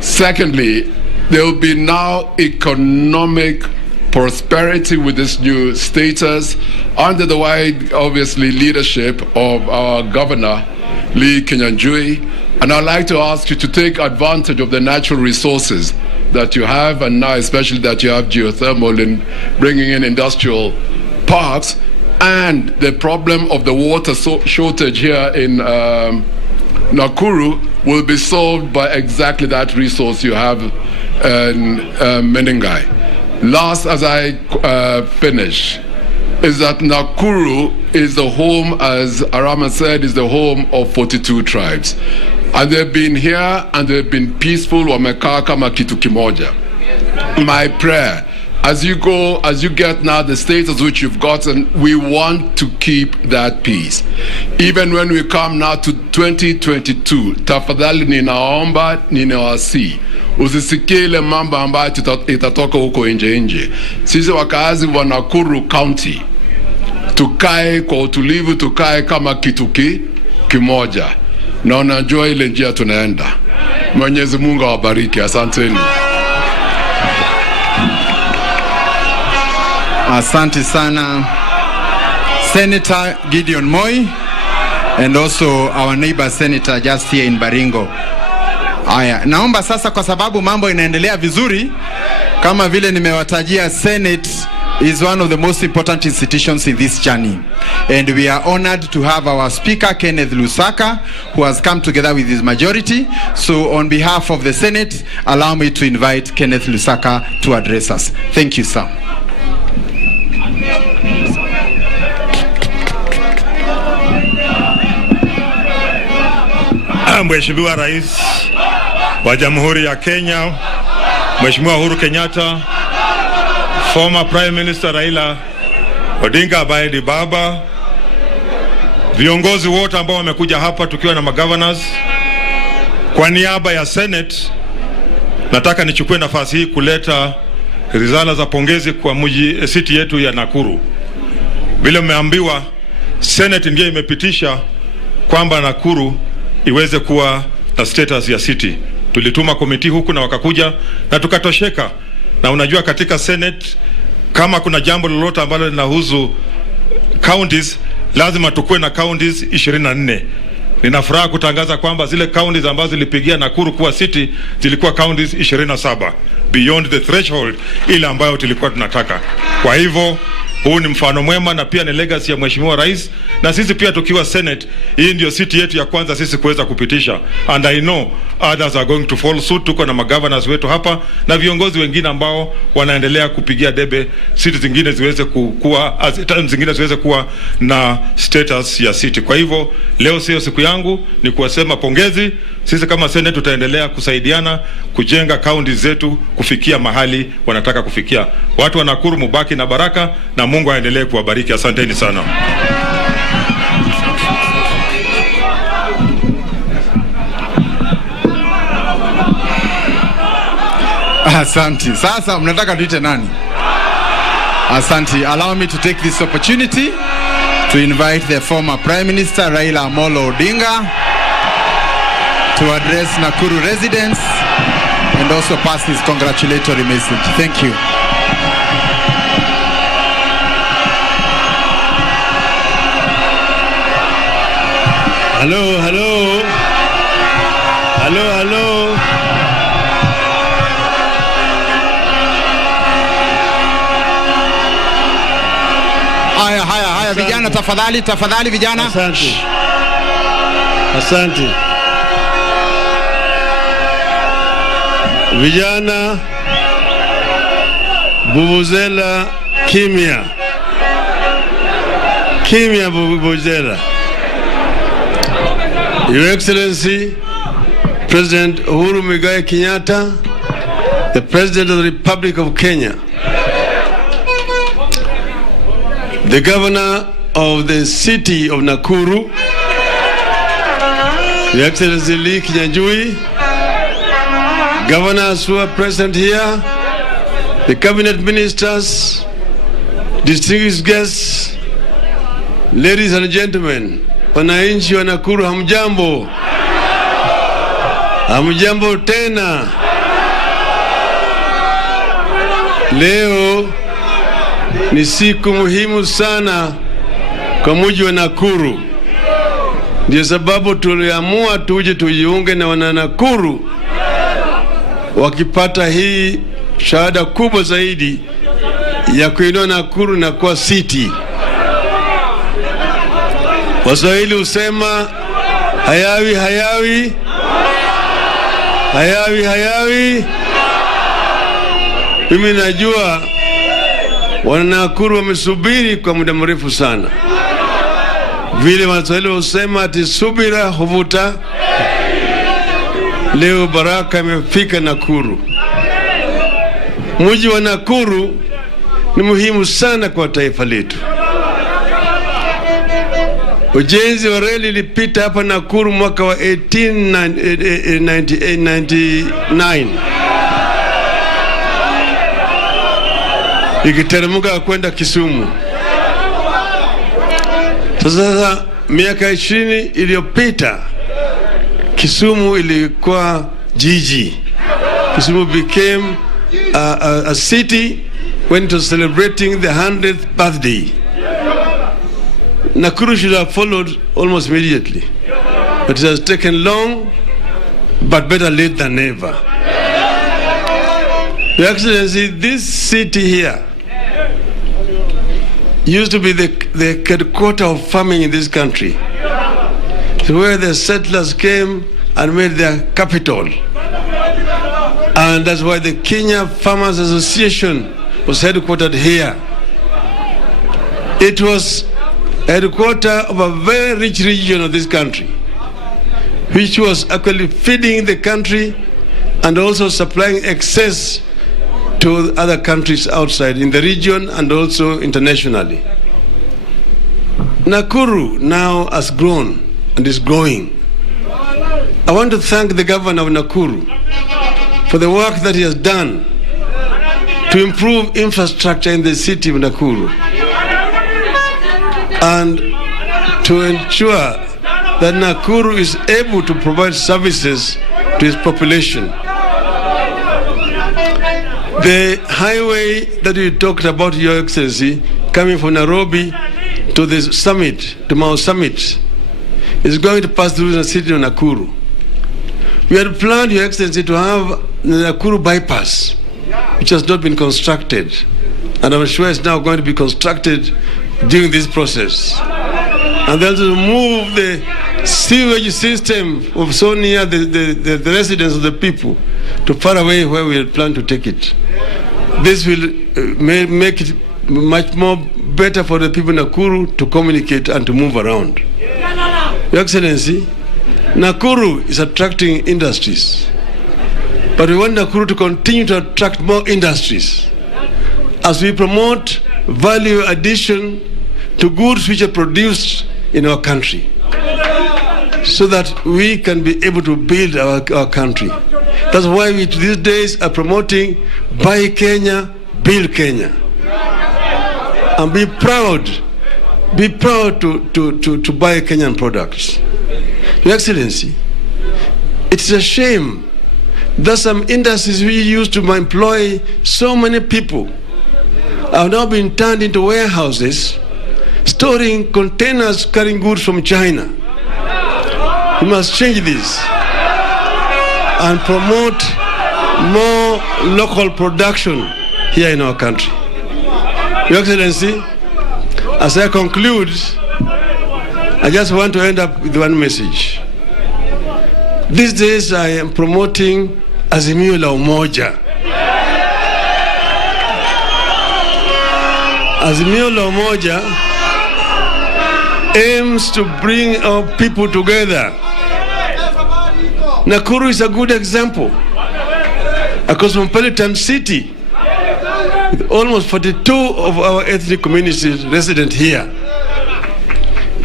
Secondly, there will be now economic prosperity with this new status under the wide, obviously, leadership of our Governor, Lee Kinyanjui. And I'd like to ask you to take advantage of the natural resources that you have, and now especially that you have geothermal in bringing in industrial parks, and the problem of the water shortage here in Nakuru will be solved by exactly that resource you have in Menengai. Last, as I finish, is that Nakuru is the home, as Arama said, is the home of 42 tribes. And they've been here and they've been peaceful, wamekaa kama kitu kimoja. My prayer, as you go, as you get now the status which you've gotten, we want to keep that peace. Even when we come now to 2022, tafadhali ninaomba, ninawasi, usisikie ile mambo ambayo itatoka huko nje. Sisi wakazi wa Nakuru County, tukae kwa utulivu, tukae kama kitu kimoja. Na unajua ile njia tunaenda. Mwenyezi Mungu awabariki. Asanteni. Asante sana, Senator Gideon Moi, and also our neighbor senator just here in Baringo. Aya, naomba sasa, kwa sababu mambo inaendelea vizuri, kama vile nimewatajia, Senate is one of the most important institutions in this journey, and we are honored to have our Speaker Kenneth Lusaka, who has come together with his majority. So on behalf of the Senate, allow me to invite Kenneth Lusaka to address us. Thank you, sir. Mheshimiwa Rais wa Jamhuri ya Kenya, Mheshimiwa Uhuru Kenyatta, former Prime Minister Raila Odinga Abaidi Baba, viongozi wote ambao wamekuja hapa tukiwa na magovernors, kwa niaba ya Senate nataka nichukue nafasi hii kuleta risala za pongezi kwa city yetu ya Nakuru. Vile mmeambiwa, Senate ndiyo imepitisha kwamba Nakuru iweze kuwa na status ya city. Tulituma komiti huku na wakakuja na tukatosheka. Na unajua katika Senate, kama kuna jambo lolote ambalo linahusu counties, lazima tukue na counties 24. Nina furaha kutangaza kwamba zile counties ambazo zilipigia Nakuru kuwa city zilikuwa counties 27, beyond the threshold ile ambayo tulikuwa tunataka. Kwa hivyo huu ni mfano mwema na pia ni legacy ya Mheshimiwa Rais, na sisi pia tukiwa Senate, hii ndio city yetu ya kwanza sisi kuweza kupitisha, and I know others are going to follow suit. Tuko na magovernors wetu hapa na viongozi wengine ambao wanaendelea kupigia debe city zingine ziweze kuwa na status ya city. Kwa hivyo leo sio siku yangu, ni kuwasema pongezi. Sisi kama Senate tutaendelea kusaidiana kujenga counties zetu kufikia mahali wanataka kufikia. Watu wa Nakuru mubaki na baraka, na Mungu aendelee kuwabariki. Asanteni sana. Asante. Sasa mnataka tuite nani? Asante. Allow me to take this opportunity to invite the former Prime Minister Raila Amolo Odinga to address Nakuru residents and also pass his congratulatory message. Thank you. Hello, hello. Hello, hello. Haya vijana, tafadhali vijana. Asante. Vijana, vuvuzela kimya. Kimya vuvuzela. Your Excellency, President Uhuru Kenyatta, the President of the Republic of Kenya, the Governor of the city of Nakuru, Your Excellency Lee Kinyanjui, governors who are present here, the cabinet ministers, distinguished guests, ladies and gentlemen, wananchi wa Nakuru, hamjambo? Hamjambo tena. Leo ni siku muhimu sana kwa mji wa Nakuru. Ndio sababu tuliamua tuje tujiunge na wana Nakuru wakipata hii shahada kubwa zaidi ya kuinua Nakuru na kuwa city. Waswahili husema hayawi hayawi hayawi hayawi. Mimi najua wana Nakuru wamesubiri kwa muda mrefu sana. Vile Waswahili husema ati subira huvuta. Leo baraka imefika Nakuru. Mji wa Nakuru ni muhimu sana kwa taifa letu. Ujenzi wa reli ilipita hapa Nakuru mwaka wa 1899 ikiteremka kwenda Kisumu. Sasa miaka 20 iliyopita Kisumu ilikuwa jiji. Kisumu became a city when it was celebrating the 100th birthday. Nakuru should have followed almost immediately, but it has taken long, but better late than never. Your Excellency, this city here used to be the headquarters of farming in this country, where the settlers came and made their capital. And that's why the Kenya Farmers Association was headquartered here. It was headquarters of a very rich region of this country, which was actually feeding the country and also supplying excess to other countries outside in the region and also internationally. Nakuru now has grown and is growing. I want to thank the governor of Nakuru for the work that he has done to improve infrastructure in the city of Nakuru and to ensure that Nakuru is able to provide services to its population. The highway that we talked about, Your Excellency, coming from Nairobi to the summit, to Mount Summit, is going to pass through the city of Nakuru. We had planned, Your Excellency, to have the Nakuru bypass, which has not been constructed, and I'm sure it's now going to be constructed during this process. And then to move the sewage system of so near the residence of the people to far away where we had planned to take it. This will make it much more better for the people in Nakuru to communicate and to move around. Your Excellency, Nakuru is attracting industries, but we want Nakuru to continue to attract more industries as we promote value addition to goods which are produced in our country, so that we can be able to build our country. That's why we these days are promoting Buy Kenya, Build Kenya. And be proud to buy Kenyan products. Your Excellency, it's a shame that some industries we used to employ so many people have now been turned into warehouses, storing containers carrying goods from China. We must change this and promote more local production here in our country. Your Excellency, as I conclude, I just want to end up with one message. These days I am promoting Azimio la Umoja. Azimio la Umoja aims to bring our people together Nakuru is a good example. A cosmopolitan city with almost 42 of our ethnic communities resident here.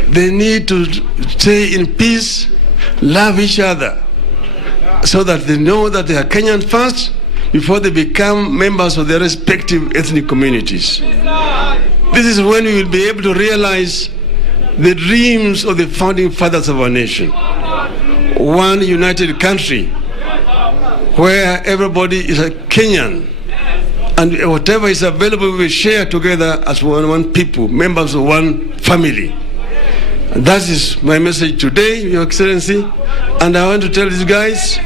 They need to stay in peace, love each other, so that they know that they are Kenyan first before they become members of their respective ethnic communities. This is when we will be able to realize the dreams of the founding fathers of our nation. One united country where everybody is a Kenyan, and whatever is available we share together as one people, members of one family. That is my message today, Your Excellency. And I want to tell these guys,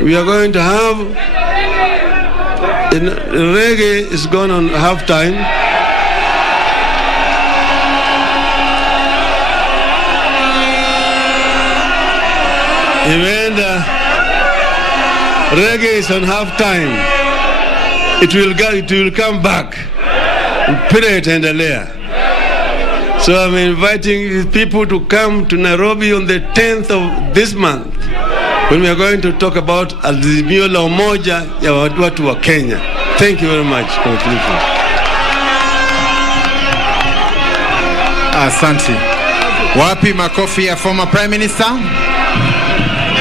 we are going to have, reggae is gone on halftime. When reggae is on halftime, it will come back. Period and layer. So I'm inviting people to come to Nairobi on the 10th of this month, when we are going to talk about azimio la umoja ya watu wa Kenya. Thank you very much. Asante. Wapi makofi ya former Prime Minister?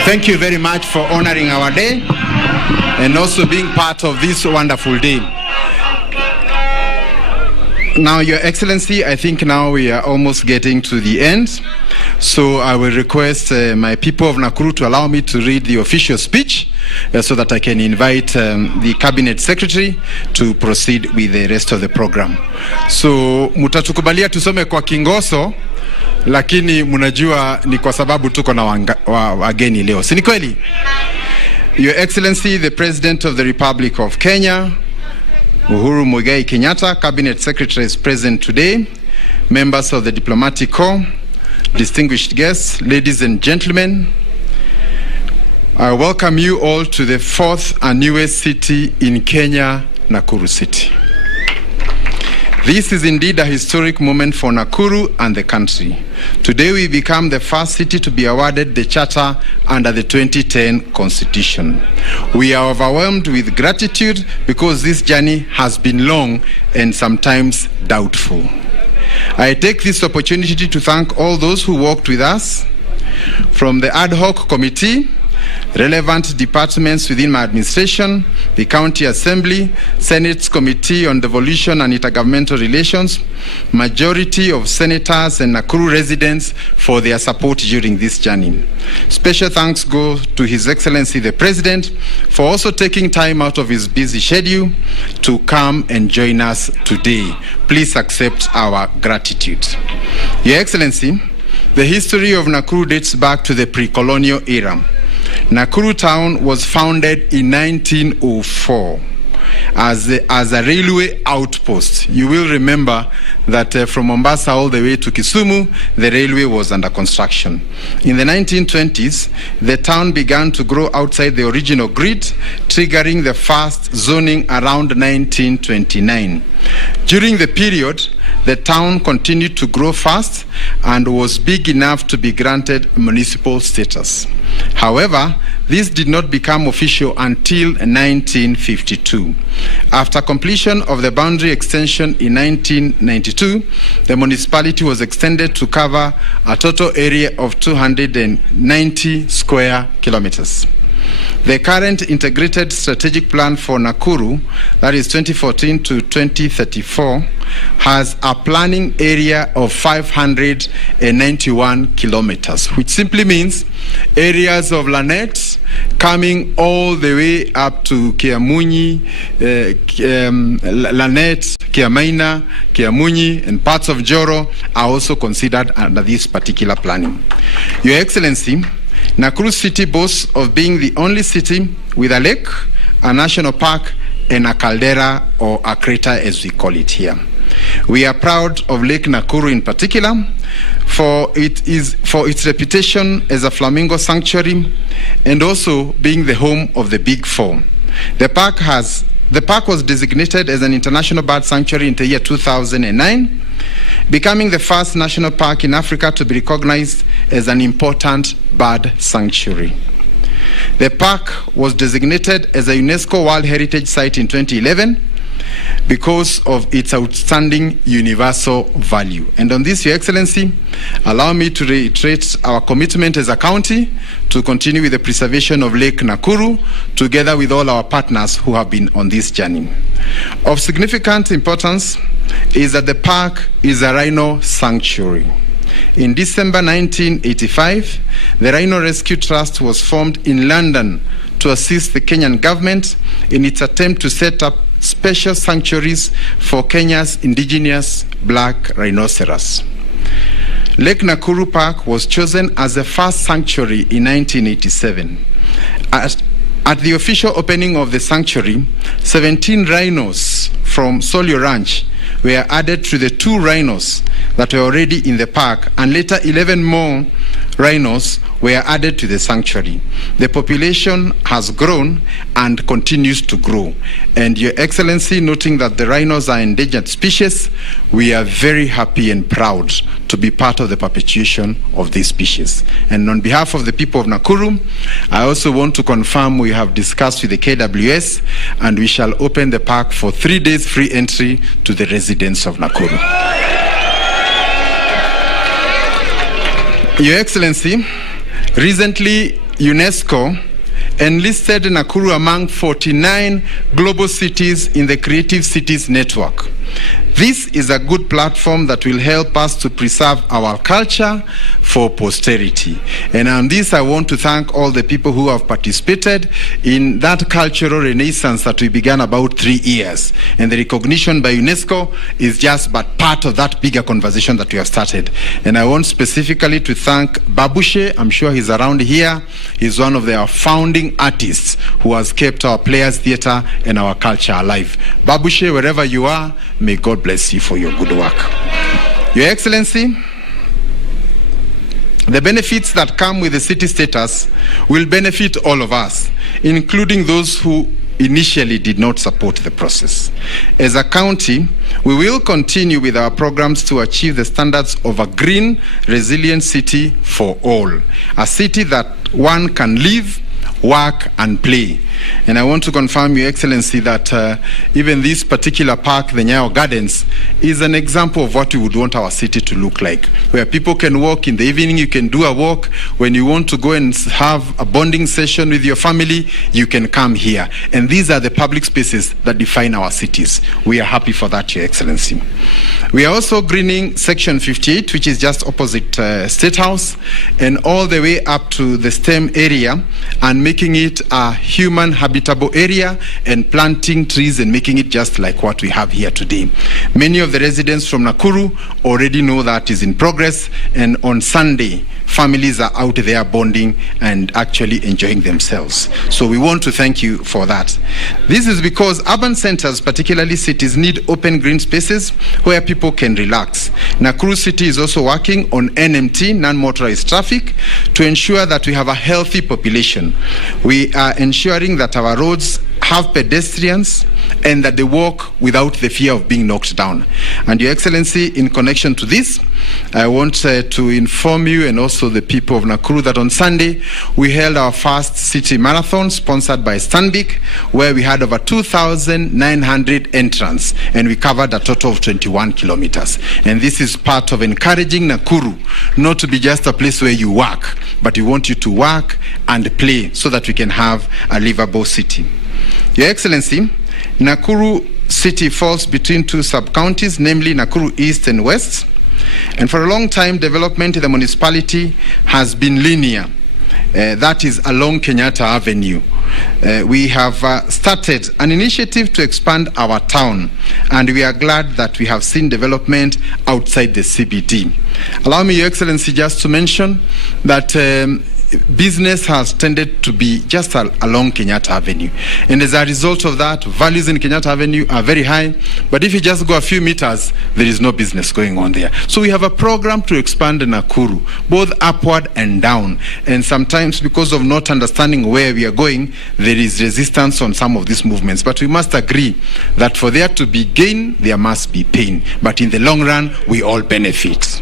Thank you very much for honoring our day and also being part of this wonderful day. Now, Your Excellency, I think now we are almost getting to the end. So I will request my people of Nakuru to allow me to read the official speech so that I can invite the Cabinet Secretary to proceed with the rest of the program. So mutatukubalia tusome kwa Kingoso, lakini munajua ni kwa sababu tuko na wageni leo. Si ni kweli? Your Excellency, the President of the Republic of Kenya, Uhuru Muigai Kenyatta, Cabinet Secretary, is present today. Members of the Diplomatic Corps, distinguished guests, ladies and gentlemen, I welcome you all to the fourth and newest city in Kenya, Nakuru City. This is indeed a historic moment for Nakuru and the country. Today we become the first city to be awarded the charter under the 2010 Constitution. We are overwhelmed with gratitude because this journey has been long and sometimes doubtful. I take this opportunity to thank all those who worked with us, from the ad hoc committee, relevant departments within my administration, the County Assembly, Senate's Committee on Devolution and Intergovernmental Relations, majority of senators and Nakuru residents for their support during this journey. Special thanks go to His Excellency the President for also taking time out of his busy schedule to come and join us today. Please accept our gratitude. Your Excellency, the history of Nakuru dates back to the pre-colonial era. Nakuru town was founded in 1904 as a railway outpost. You will remember that from Mombasa all the way to Kisumu, the railway was under construction. In the 1920s, the town began to grow outside the original grid, triggering the first zoning around 1929. During the period, the town continued to grow fast and was big enough to be granted municipal status. However, this did not become official until 1952. After completion of the boundary extension in 1992, the municipality was extended to cover a total area of 290 square kilometers. The current integrated strategic plan for Nakuru, that is 2014 to 2034, has a planning area of 591 kilometers, which simply means areas of Lanet coming all the way up to Kiamunyi, Lanet, Kiamaina, Kiamunyi, and parts of Joro are also considered under this particular planning. Your Excellency, Nakuru City boasts of being the only city with a lake, a national park, and a caldera, or a crater as we call it here. We are proud of Lake Nakuru in particular for its reputation as a flamingo sanctuary and also being the home of the Big Four. The park was designated as an international bird sanctuary in the year 2009, becoming the first national park in Africa to be recognized as an important bird sanctuary. The park was designated as a UNESCO World Heritage Site in 2011 because of its outstanding universal value. And on this, Your Excellency, allow me to reiterate our commitment as a county to continue with the preservation of Lake Nakuru, together with all our partners who have been on this journey. Of significant importance is that the park is a rhino sanctuary. In December 1985, the Rhino Rescue Trust was formed in London to assist the Kenyan government in its attempt to set up special sanctuaries for Kenya's indigenous black rhinoceros. Lake Nakuru Park was chosen as the first sanctuary in 1987. At the official opening of the sanctuary, 17 rhinos from Solio Ranch were added to the 2 rhinos that were already in the park, and later 11 more rhinos were added to the sanctuary. The population has grown and continues to grow. And Your Excellency, noting that the rhinos are endangered species, we are very happy and proud to be part of the perpetuation of this species. And on behalf of the people of Nakuru, I also want to confirm we have discussed with the KWS, and we shall open the park for 3 days free entry to the residents of Nakuru. Your Excellency, recently UNESCO enlisted Nakuru among 49 global cities in the Creative Cities Network. This is a good platform that will help us to preserve our culture for posterity. And on this, I want to thank all the people who have participated in that cultural renaissance that we began about 3 years. And the recognition by UNESCO is just but part of that bigger conversation that we have started. And I want specifically to thank Babushe. I'm sure he's around here. He's one of our founding artists who has kept our Players Theatre and our culture alive. Babushe, wherever you are, may God bless you for your good work. Your Excellency, the benefits that come with the city status will benefit all of us, including those who initially did not support the process. As a county, we will continue with our programs to achieve the standards of a green, resilient city for all. A city that one can live, work and play. And I want to confirm, Your Excellency, that even this particular park, the Nyayo Gardens, is an example of what we would want our city to look like, where people can walk in the evening, you can do a walk. When you want to go and have a bonding session with your family, you can come here. And these are the public spaces that define our cities. We are happy for that, Your Excellency. We are also greening Section 58, which is just opposite State House, and all the way up to the STEM area, and making it a human habitable area and planting trees and making it just like what we have here today. Many of the residents from Nakuru already know that is in progress, and on Sunday, families are out there bonding and actually enjoying themselves. So we want to thank you for that. This is because urban centers, particularly cities, need open green spaces where people can relax. Nakuru City is also working on NMT, non-motorized traffic, to ensure that we have a healthy population. We are ensuring that our roads have pedestrians and that they walk without the fear of being knocked down. And Your Excellency, in connection to this, I want to inform you and also the people of Nakuru that on Sunday we held our first city marathon sponsored by Stanbic, where we had over 2,900 entrants and we covered a total of 21 kilometers. And this is part of encouraging Nakuru not to be just a place where you work, but we want you to work and play so that we can have a livable city. Your Excellency, Nakuru City falls between 2 sub-counties, namely Nakuru East and West. And for a long time, development in the municipality has been linear. That is along Kenyatta Avenue. We have started an initiative to expand our town, and we are glad that we have seen development outside the CBD. Allow me, Your Excellency, just to mention that business has tended to be just along Kenyatta Avenue. And as a result of that, values in Kenyatta Avenue are very high. But if you just go a few meters, there is no business going on there. So we have a program to expand Nakuru, both upward and down. And sometimes because of not understanding where we are going, there is resistance on some of these movements. But we must agree that for there to be gain, there must be pain. But in the long run, we all benefit.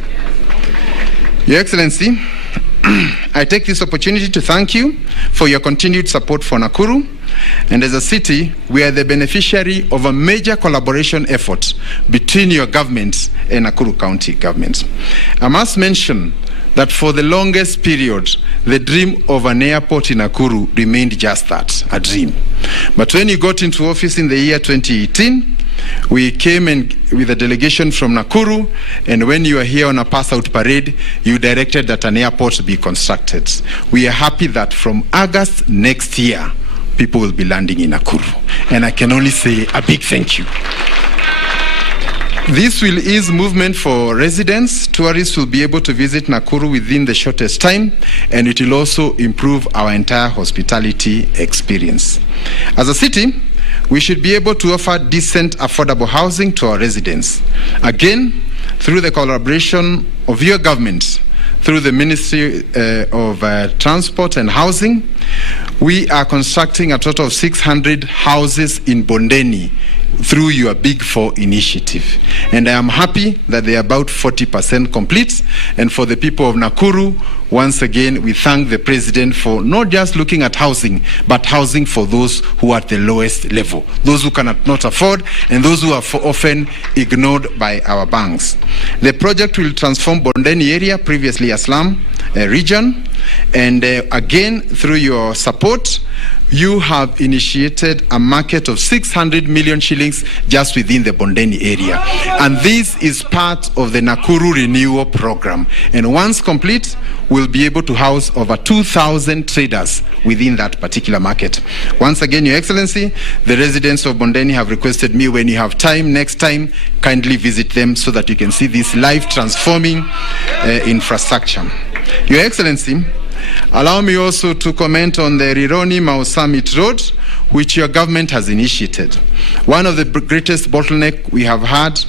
Your Excellency, I take this opportunity to thank you for your continued support for Nakuru. And as a city, we are the beneficiary of a major collaboration effort between your government and Nakuru County government. I must mention that for the longest period, the dream of an airport in Nakuru remained just that, a dream. But when you got into office in the year 2018, we came in with a delegation from Nakuru, and when you were here on a pass-out parade, you directed that an airport be constructed. We are happy that from August next year, people will be landing in Nakuru. And I can only say a big thank you. This will ease movement for residents. Tourists will be able to visit Nakuru within the shortest time, and it will also improve our entire hospitality experience. As a city, we should be able to offer decent, affordable housing to our residents. Again, through the collaboration of your government, through the Ministry of Transport and Housing, we are constructing a total of 600 houses in Bondeni through your Big Four initiative. And I am happy that they are about 40% complete. And for the people of Nakuru, once again, we thank the President for not just looking at housing, but housing for those who are at the lowest level, those who cannot afford, and those who are often ignored by our banks. The project will transform Bondeni area, previously a slum region, and again, through your support, you have initiated a market of 600 million shillings just within the Bondeni area. And this is part of the Nakuru Renewal Program. And once complete, we'll be able to house over 2,000 traders within that particular market. Once again, Your Excellency, the residents of Bondeni have requested me, when you have time, next time, kindly visit them so that you can see this life-transforming infrastructure. Your Excellency, allow me also to comment on the Rironi-Mau Summit Road, which your government has initiated. One of the greatest bottleneck we have had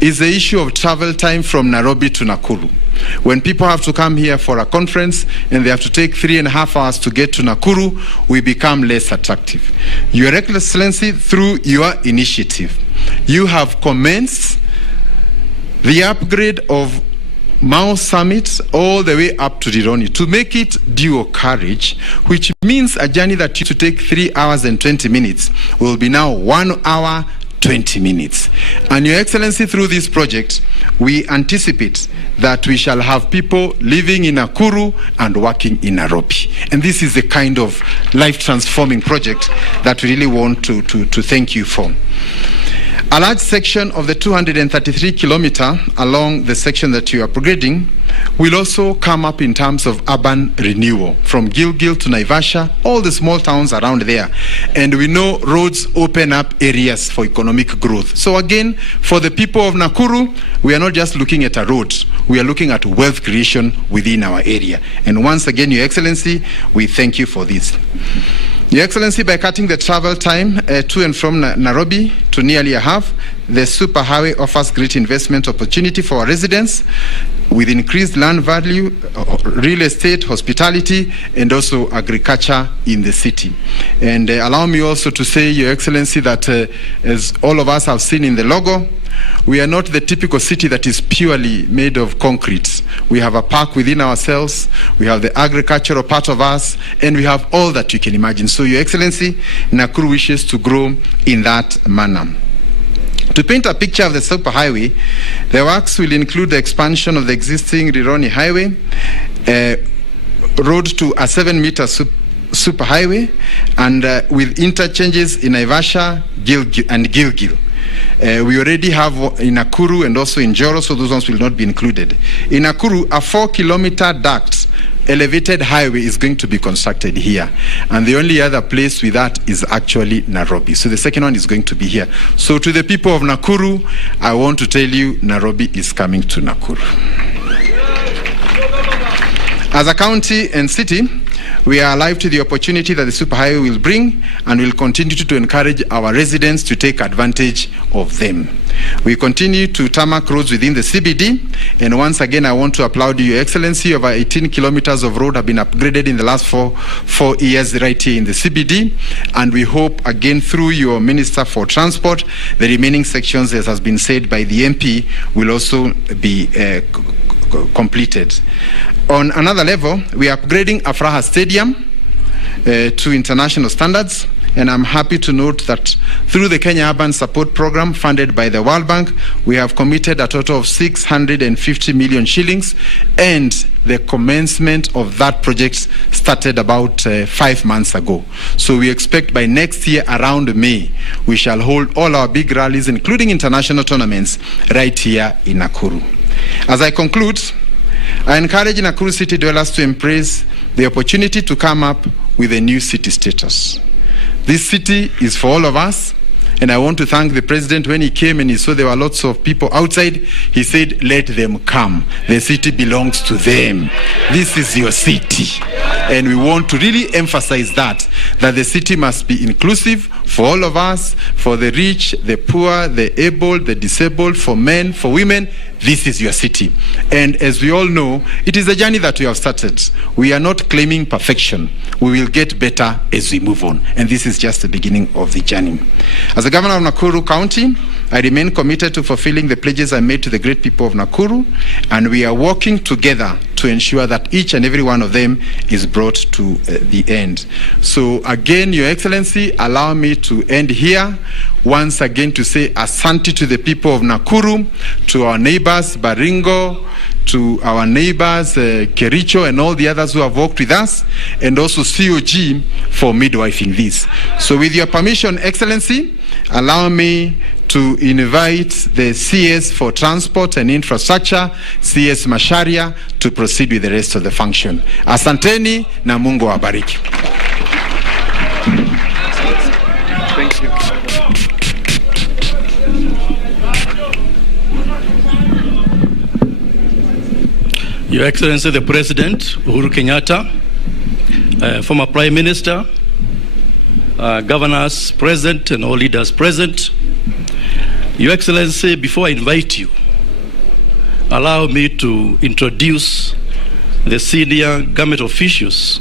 is the issue of travel time from Nairobi to Nakuru. When people have to come here for a conference and they have to take 3.5 hours to get to Nakuru, we become less attractive. Your Excellency, through your initiative, you have commenced the upgrade of Mau Summit all the way up to Rironi to make it dual carriage, which means a journey that used to take 3 hours and 20 minutes will be now 1 hour 20 minutes. And Your Excellency, through this project, we anticipate that we shall have people living in Nakuru and working in Nairobi. And this is the kind of life-transforming project that we really want to thank you for. A large section of the 233 kilometer along the section that you are upgrading will also come up in terms of urban renewal from Gilgil to Naivasha, all the small towns around there. And we know roads open up areas for economic growth. So again, for the people of Nakuru, we are not just looking at a road, we are looking at wealth creation within our area. And once again, Your Excellency, we thank you for this. Your Excellency, by cutting the travel time to and from Nairobi to nearly a half, the superhighway offers great investment opportunity for our residents with increased land value, real estate, hospitality, and also agriculture in the city. And allow me also to say, Your Excellency, that as all of us have seen in the logo, we are not the typical city that is purely made of concrete. We have a park within ourselves, we have the agricultural part of us, and we have all that you can imagine. So, Your Excellency, Nakuru wishes to grow in that manner. To paint a picture of the superhighway, the works will include the expansion of the existing Rironi Highway, road to a 7-meter superhighway, and with interchanges in Naivasha, and Gilgil. We already have in Nakuru and also in Joro, so those ones will not be included. In Nakuru, a 4-kilometer duct elevated highway is going to be constructed here, and the only other place with that is actually Nairobi. So the second one is going to be here. So to the people of Nakuru, I want to tell you, Nairobi is coming to Nakuru. As a county and city, we are alive to the opportunity that the superhighway will bring, and will continue to encourage our residents to take advantage of them. We continue to tarmac roads within the CBD, and once again I want to applaud you, Your Excellency. Over 18 kilometers of road have been upgraded in the last four years right here in the CBD, and we hope again through your Minister for Transport, the remaining sections, as has been said by the MP, will also be completed. On another level, we are upgrading Afraha Stadium to international standards, and I'm happy to note that through the Kenya Urban Support Program funded by the World Bank, we have committed a total of 650 million shillings, and the commencement of that project started about 5 months ago. So we expect by next year around May, we shall hold all our big rallies, including international tournaments, right here in Nakuru. As I conclude, I encourage Nakuru city dwellers to embrace the opportunity to come up with a new city status. This city is for all of us, and I want to thank the president. When he came and he saw there were lots of people outside, he said, let them come. The city belongs to them. This is your city. And we want to really emphasize that the city must be inclusive for all of us, for the rich, the poor, the able, the disabled, for men, for women. This is your city. And as we all know, it is a journey that we have started. We are not claiming perfection. We will get better as we move on. And this is just the beginning of the journey. As the governor of Nakuru County, I remain committed to fulfilling the pledges I made to the great people of Nakuru, and we are working together to ensure that each and every one of them is brought to the end. So again, Your Excellency, allow me to end here. Once again to say asante to the people of Nakuru, to our neighbors, Baringo, to our neighbors, Kericho, and all the others who have worked with us, and also COG for midwifing this. So with your permission, Excellency, allow me to invite the CS for Transport and Infrastructure, CS Masharia, to proceed with the rest of the function. Asanteni na Mungu awabariki. Thank you. Your Excellency the President, Uhuru Kenyatta, former Prime Minister, governors present and all leaders present. Your Excellency, before I invite you, allow me to introduce the senior government officials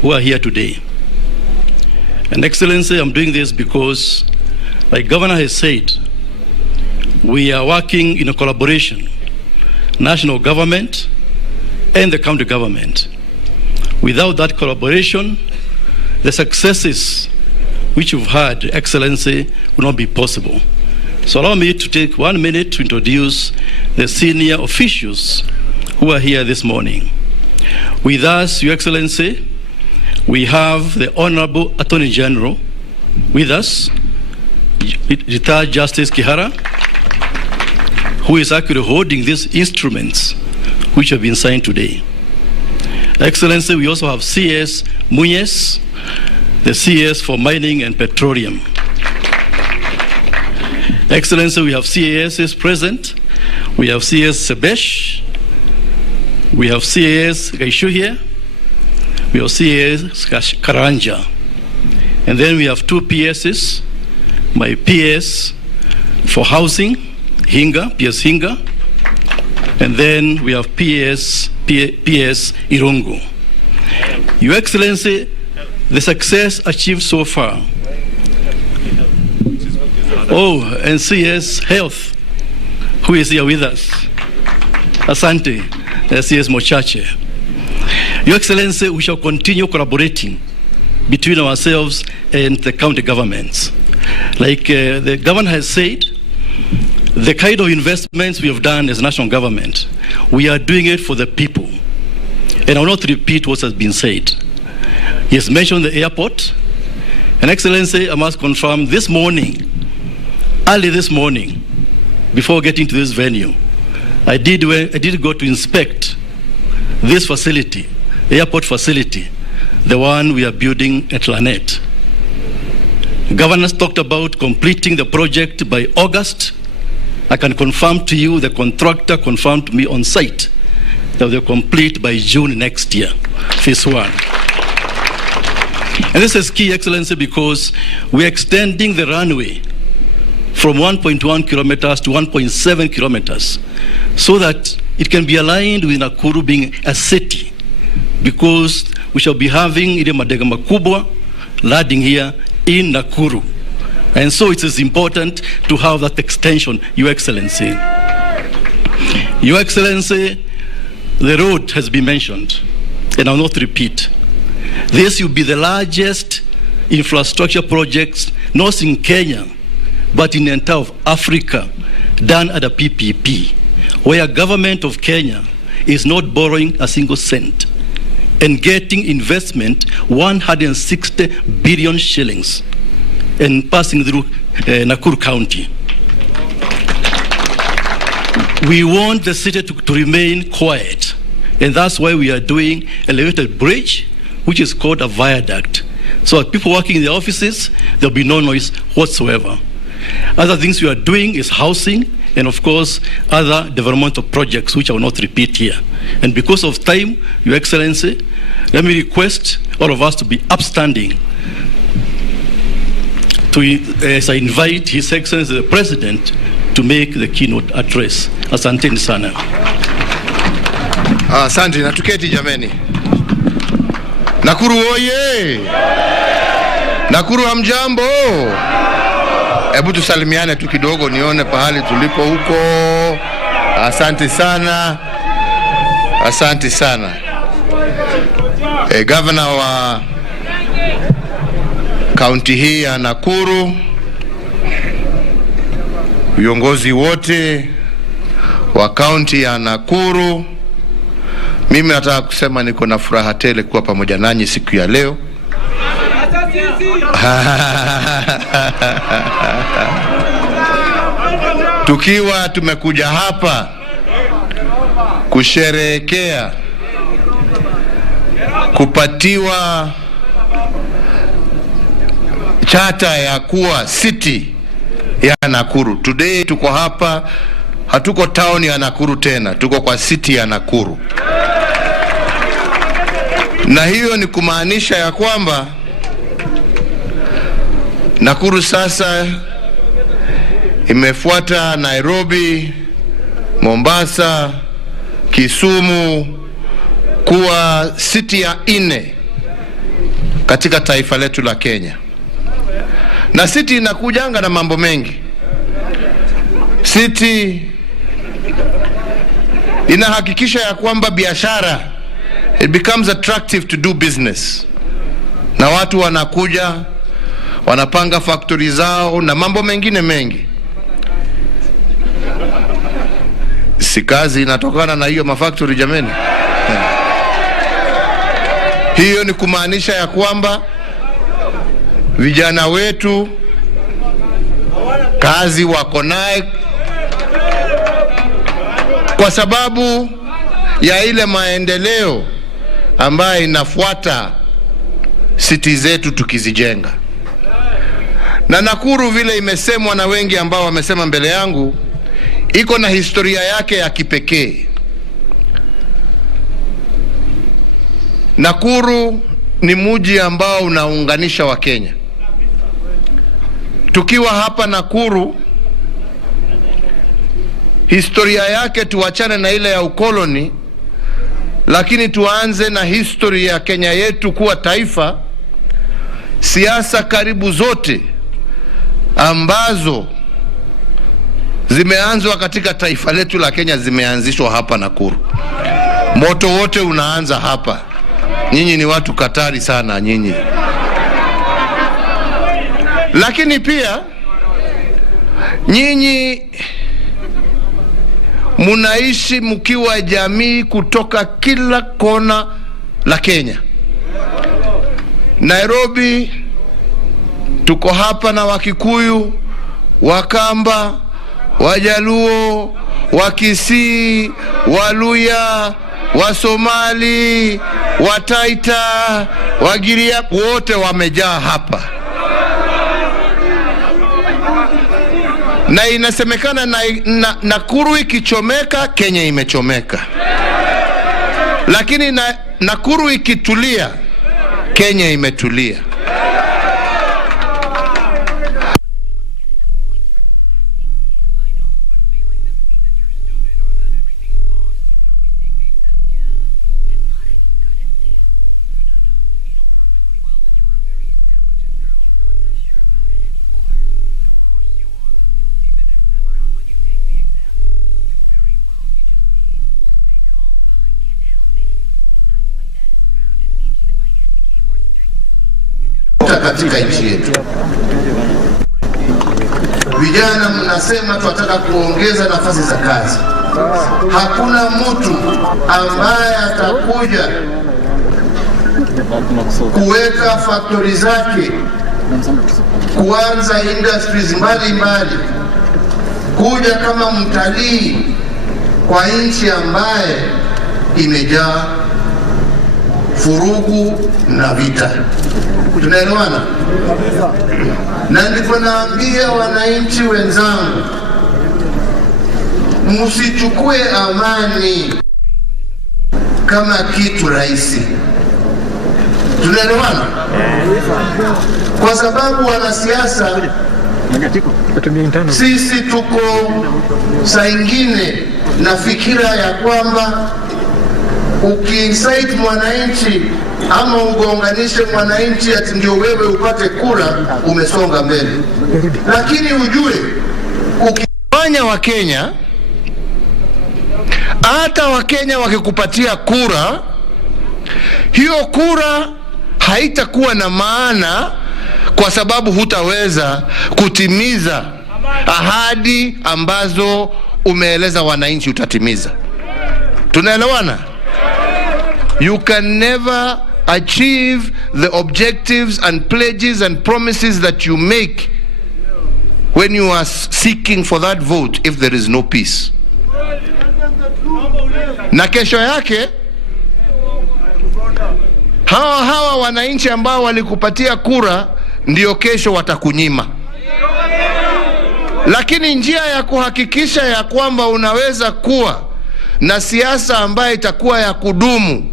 who are here today. And Excellency, I'm doing this because, like Governor has said, we are working in a collaboration, national government and the county government. Without that collaboration, the successes which you've had, Excellency, will not be possible. So allow me to take 1 minute to introduce the senior officials who are here this morning. With us, Your Excellency, we have the Honorable Attorney General with us, retired Justice Kihara, who is actually holding these instruments which have been signed today. Excellency, we also have CS Muñez, the CS for Mining and Petroleum. Excellency, we have CAS present. We have CS Sebesh. We have CAS Gaishu here. We have CAS Karanja. And then we have 2 PSs. My PS for housing, Hinga, PS Hinga. And then we have PS Irungu. Your Excellency, the success achieved so far. Oh, and CS Health, who is here with us. Asante, CS Mochache. Your Excellency, we shall continue collaborating between ourselves and the county governments. Like the governor has said, the kind of investments we have done as national government, we are doing it for the people. And I will not repeat what has been said. He has mentioned the airport. And Excellency, I must confirm this morning, early this morning, before getting to this venue, I did go to inspect this facility, the airport facility, the one we are building at Lanet. Governors talked about completing the project by August. I can confirm to you, the contractor confirmed to me on site that they'll complete by June next year, phase 1. And this is key, Excellency, because we're extending the runway from 1.1 kilometers to 1.7 kilometers so that it can be aligned with Nakuru being a city, because we shall be having ile madega makubwa landing here in Nakuru. And so it is important to have that extension, Your Excellency. Your Excellency, The road has been mentioned, and I'll not repeat. This will be the largest infrastructure projects, not in Kenya, but in the entire of Africa, done at a PPP, where government of Kenya is not borrowing a single cent and getting investment 160 billion shillings and passing through Nakuru County. We want the city to remain quiet, and that's why we are doing a elevated bridge, which is called a viaduct. So people working in the offices, there'll be no noise whatsoever. Other things we are doing is housing, and of course, other developmental projects, which I will not repeat here. And because of time, Your Excellency, let me request all of us to be upstanding as I invite His Excellency the President to make the keynote address. Asanteni sana. Asante, na tuketi jameni. Nakuru oye! Nakuru hamjambo! Hebu tusalimiane tu kidogo nione pahali tulipo huko. Asante sana. Asante sana. Governor wa kaunti hii ya Nakuru, viongozi wote wa kaunti ya Nakuru, mimi nataka kusema niko na furaha tele kuwa pamoja nanyi siku ya leo. Tukiwa tumekuja hapa kusherehekea kupatiwa chata ya kuwa city ya Nakuru. Today tuko hapa, hatuko town ya Nakuru tena, tuko kwa city ya Nakuru. Na hiyo ni kumaanisha ya kwamba Nakuru sasa imefuata Nairobi, Mombasa, Kisumu kuwa city ya 4 katika taifa letu la Kenya. Na city inakujanga na mambo mengi. City inahakikisha ya kwamba biashara, it becomes attractive to do business. Na watu wanakuja, wanapanga factory zao na mambo mengine mengi. Si kazi inatokana na hiyo mafactory jameni. Hiyo ni kumaanisha ya kwamba vijana wetu kazi wako naye kwa sababu ya ile maendeleo ambayo inafuata city zetu tukizijenga. Na Nakuru vile imesemwa na wengi ambao wamesema mbele yangu, iko na historia yake ya kipekee. Nakuru ni mji ambao unaunganisha wa Kenya. Tukiwa hapa Nakuru, historia yake tuachane na ile ya ukoloni, lakini tuanze na historia ya Kenya yetu kuwa taifa. Siasa karibu zote ambazo zimeanzwa katika taifa letu la Kenya zimeanzishwa hapa Nakuru. Moto wote unaanza hapa. Nyinyi ni watu katari sana nyinyi. Lakini pia nyinyi munaishi mkiwa jamii kutoka kila kona la Kenya. Nairobi tuko hapa na Wakikuyu, Wakamba, Wajaluo, Wakisii, Waluya, Wasomali, Wataita, Wagiria, wote wamejaa hapa. Na inasemekana Nakuru ikichomeka, Kenya imechomeka. Lakini Nakuru ikitulia, Kenya imetulia. katika nchi yetu. Vijana mnasema tunataka kuongeza nafasi za kazi. Hakuna mtu ambaye atakuja kuweka factory zake, kuanza industries mbalimbali, kuja kama mtalii kwa nchi ambaye imejaa furugu na vita. Tunaelewana? Na ndipo naambia wananchi wenzangu, msichukue amani kama kitu rahisi. Tunaelewana? Kwa sababu wanasiasa sisi tuko saa ingine na fikira ya kwamba ukiinsight mwananchi ama ugonganishe mwananchi ati ndio wewe upate kura, umesonga mbele. Lakini ujue ukifanya Wakenya, hata Wakenya wakikupatia kura, hiyo kura haitakuwa na maana, kwa sababu hutaweza kutimiza ahadi ambazo umeeleza wananchi utatimiza. Tunaelewana? You can never achieve the objectives and pledges and promises that you make when you are seeking for that vote if there is no peace. Na kesho yake hawa wananchi ambao walikupatia kura ndio kesho watakunyima. Lakini njia ya kuhakikisha ya kwamba unaweza kuwa na siasa ambayo itakuwa ya kudumu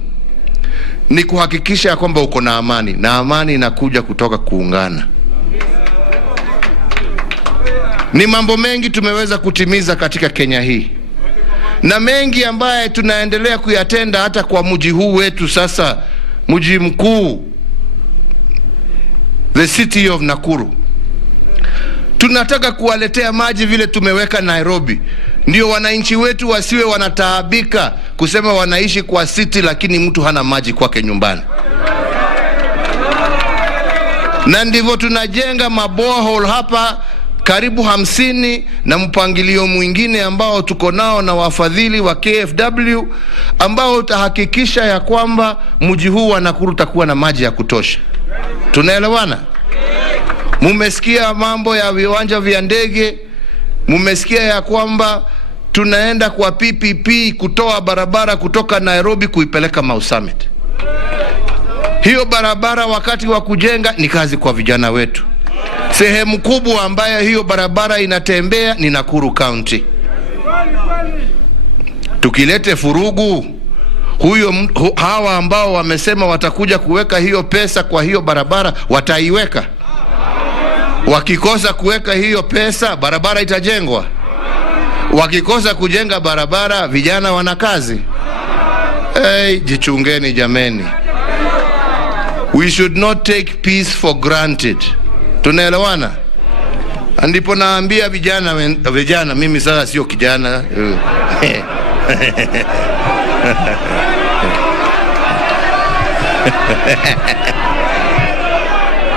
ni kuhakikisha ya kwamba uko na amani, na amani inakuja kutoka kuungana. Ni mambo mengi tumeweza kutimiza katika Kenya hii, na mengi ambaye tunaendelea kuyatenda hata kwa mji huu wetu sasa, mji mkuu, the city of Nakuru. Tunataka kuwaletea maji vile tumeweka Nairobi, ndio wananchi wetu wasiwe wanataabika kusema wanaishi kwa city lakini mtu hana maji kwake nyumbani. Na ndivyo tunajenga maborehole hapa karibu 50 na mpangilio mwingine ambao tuko nao na wafadhili wa KFW ambao utahakikisha ya kwamba mji huu wa Nakuru utakuwa na maji ya kutosha. Tunaelewana? Mumesikia mambo ya viwanja vya ndege, mumesikia ya kwamba tunaenda kwa PPP kutoa barabara kutoka Nairobi kuipeleka Mau Summit. Hiyo barabara wakati wa kujenga ni kazi kwa vijana wetu. Sehemu kubwa ambayo hiyo barabara inatembea ni Nakuru County. Tukilete furugu, hawa ambao wamesema watakuja kuweka hiyo pesa kwa hiyo barabara wataiweka. Wakikosa kuweka hiyo pesa, barabara itajengwa. Wakikosa kujenga barabara, vijana wana kazi. Jichungeni jameni. We should not take peace for granted. Tunaelewana? Ndipo naambia vijana, mimi sasa sio kijana.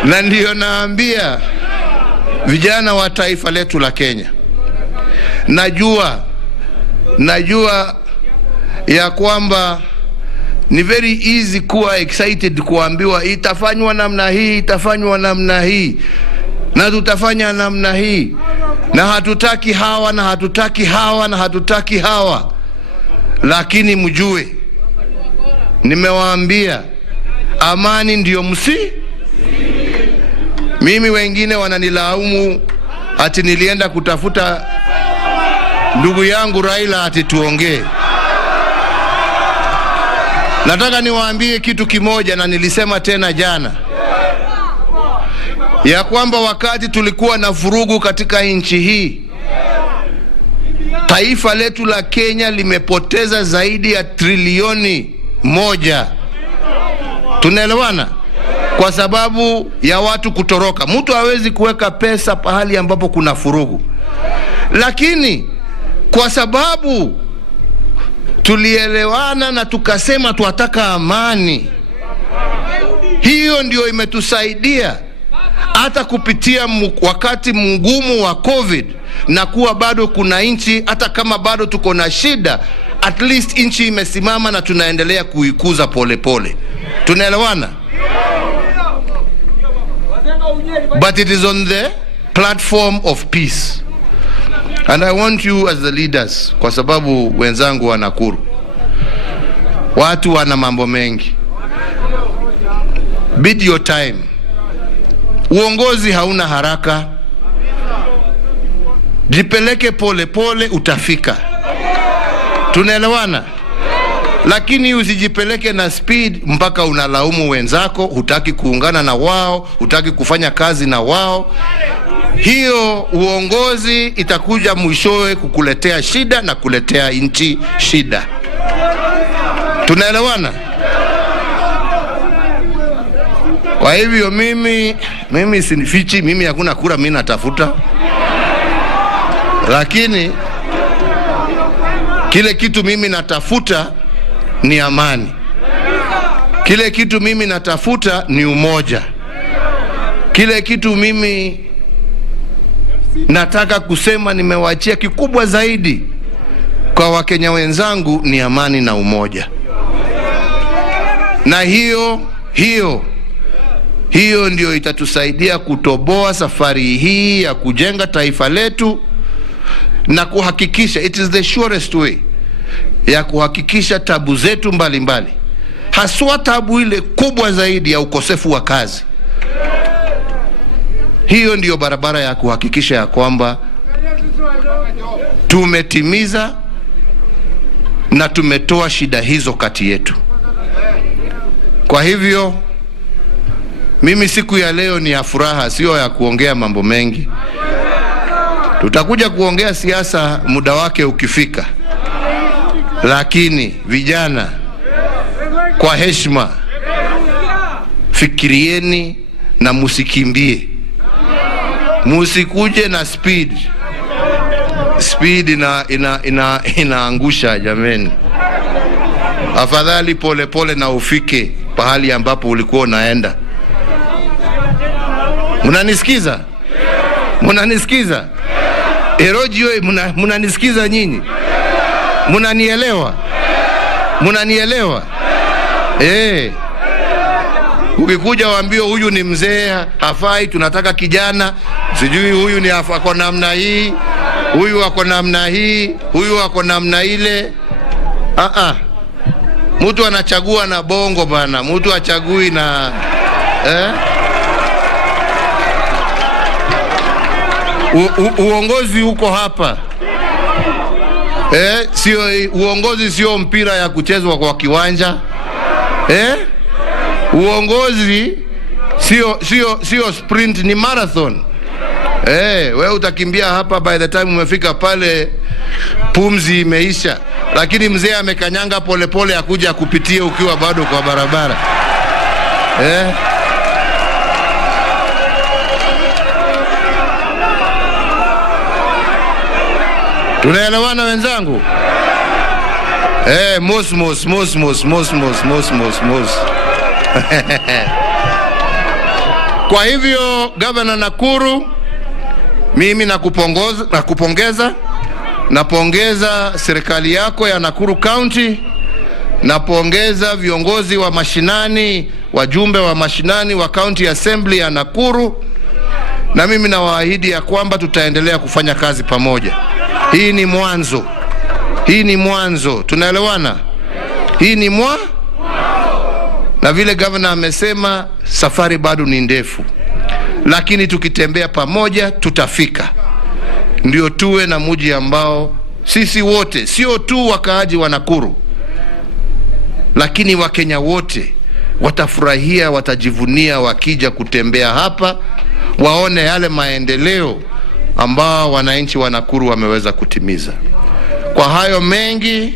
Na ndio naambia vijana wa taifa letu la Kenya, najua ya kwamba ni very easy kuwa excited kuambiwa itafanywa namna hii, itafanywa namna hii, na tutafanya namna hii, na hatutaki hawa, na hatutaki hawa, na hatutaki hawa. Lakini mjue, nimewaambia amani ndio mimi wengine wananilaumu ati nilienda kutafuta ndugu yangu Raila ati tuongee. Nataka niwaambie kitu kimoja, na nilisema tena jana, ya kwamba wakati tulikuwa na vurugu katika nchi hii, taifa letu la Kenya limepoteza zaidi ya trilioni 1. Tunaelewana? Kwa sababu ya watu kutoroka. Mtu hawezi kuweka pesa pahali ambapo kuna furugu. Lakini kwa sababu tulielewana na tukasema tuataka amani, hiyo ndio imetusaidia hata kupitia wakati mgumu wa COVID, na kuwa bado kuna nchi, hata kama bado tuko na shida, at least nchi imesimama na tunaendelea kuikuza polepole. Tunaelewana? But it is on the platform of peace. And I want you as the leaders, kwa sababu wenzangu wa Nakuru, watu wana mambo mengi. Bid your time. Uongozi hauna haraka. Jipeleke pole pole, utafika. Tunaelewana? Lakini usijipeleke na speed mpaka unalaumu wenzako, hutaki kuungana na wao, hutaki kufanya kazi na wao. Hiyo uongozi itakuja mwishowe kukuletea shida na kuletea nchi shida. Tunaelewana? Kwa hivyo mimi sinifichi, mimi hakuna kura mimi natafuta. Lakini kile kitu mimi natafuta ni amani. Kile kitu mimi natafuta ni umoja. Kile kitu mimi nataka kusema nimewaachia kikubwa zaidi kwa Wakenya wenzangu ni amani na umoja. Na hiyo ndio itatusaidia kutoboa safari hii ya kujenga taifa letu, na kuhakikisha, it is the surest way ya kuhakikisha tabu zetu mbalimbali, haswa tabu ile kubwa zaidi ya ukosefu wa kazi. Hiyo ndiyo barabara ya kuhakikisha ya kwamba tumetimiza na tumetoa shida hizo kati yetu. Kwa hivyo mimi siku ya leo ni ya furaha, sio ya kuongea mambo mengi. Tutakuja kuongea siasa muda wake ukifika. Lakini vijana, kwa heshima, fikirieni na musikimbie. Musikuje na speed. Speed inaangusha jameni. Afadhali pole pole na ufike pahali ambapo ulikuwa unaenda. Munanisikiza? Munanisikiza? Erojio, munanisikiza nyinyi? Munanielewa? Munanielewa? Ukikuja waambie huyu ni mzee hafai, tunataka kijana, sijui huyu ni ako namna hii, huyu ako namna hii, huyu ako namna ile. Mtu anachagua na bongo bana, mtu achagui na uongozi uko hapa. Sio uongozi, sio mpira ya kuchezwa kwa kiwanja. Uongozi sio sprint, ni marathon. Wewe utakimbia hapa, by the time umefika pale pumzi imeisha, lakini mzee amekanyanga pole pole akuja kupitia ukiwa bado kwa barabara. Tunaelewana wenzangu? Mos. Kwa hivyo Governor Nakuru, mimi napongeza serikali yako ya Nakuru County, napongeza viongozi wa mashinani, wajumbe wa mashinani wa County Assembly ya Nakuru, na mimi nawaahidi ya kwamba tutaendelea kufanya kazi pamoja. Hii ni mwanzo. Tunaelewana? Hii ni na vile governor amesema, safari bado ni ndefu, lakini tukitembea pamoja tutafika. Ndio tuwe na mji ambao sisi wote, sio tu wakaaji wa Nakuru, lakini Wakenya wote watafurahia, watajivunia wakija kutembea hapa, waone yale maendeleo ambao wananchi wa Nakuru wameweza kutimiza. Kwa hayo mengi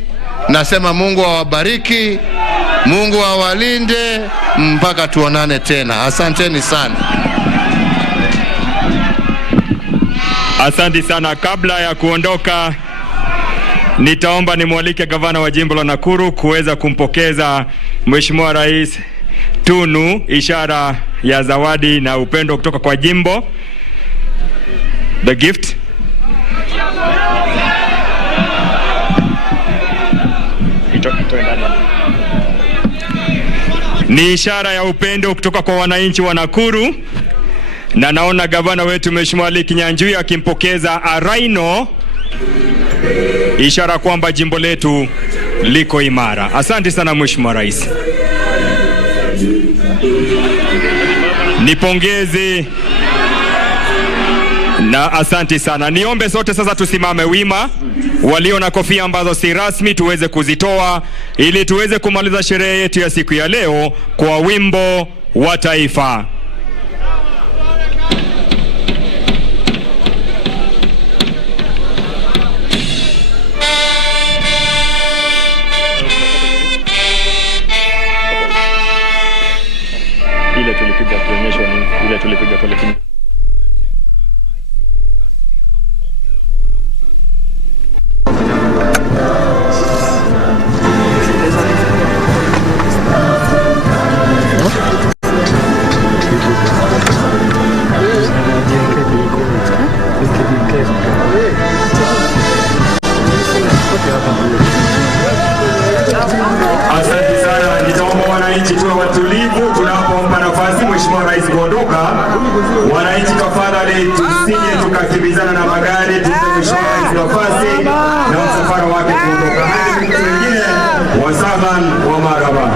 nasema Mungu awabariki, Mungu awalinde, mpaka tuonane tena. Asanteni sana. Asante sana. Kabla ya kuondoka, nitaomba nimwalike gavana wa jimbo la Nakuru kuweza kumpokeza Mheshimiwa Rais tunu, ishara ya zawadi na upendo kutoka kwa jimbo. The gift. Ni ishara ya upendo kutoka kwa wananchi wa Nakuru, na naona gavana wetu Mheshimiwa Ali Kinyanjui akimpokeza Araino, ishara kwamba jimbo letu liko imara. Asante sana Mheshimiwa Rais. Nipongeze na asante sana. Niombe sote sasa tusimame wima, walio na kofia ambazo si rasmi tuweze kuzitoa ili tuweze kumaliza sherehe yetu ya siku ya leo kwa wimbo wa taifa. Ile tulipiga tuonyeshwa ni ile tulipiga pale. Asante sana. Nitaomba wananchi tuwe watulivu tunapompa nafasi Mheshimiwa Rais kuondoka. Wananchi tafadhali tusije tukakimbizana na magari, tupe Mheshimiwa Rais nafasi na msafara wake kuondoka. Hadi mtu mwingine wasaban wa marhaba.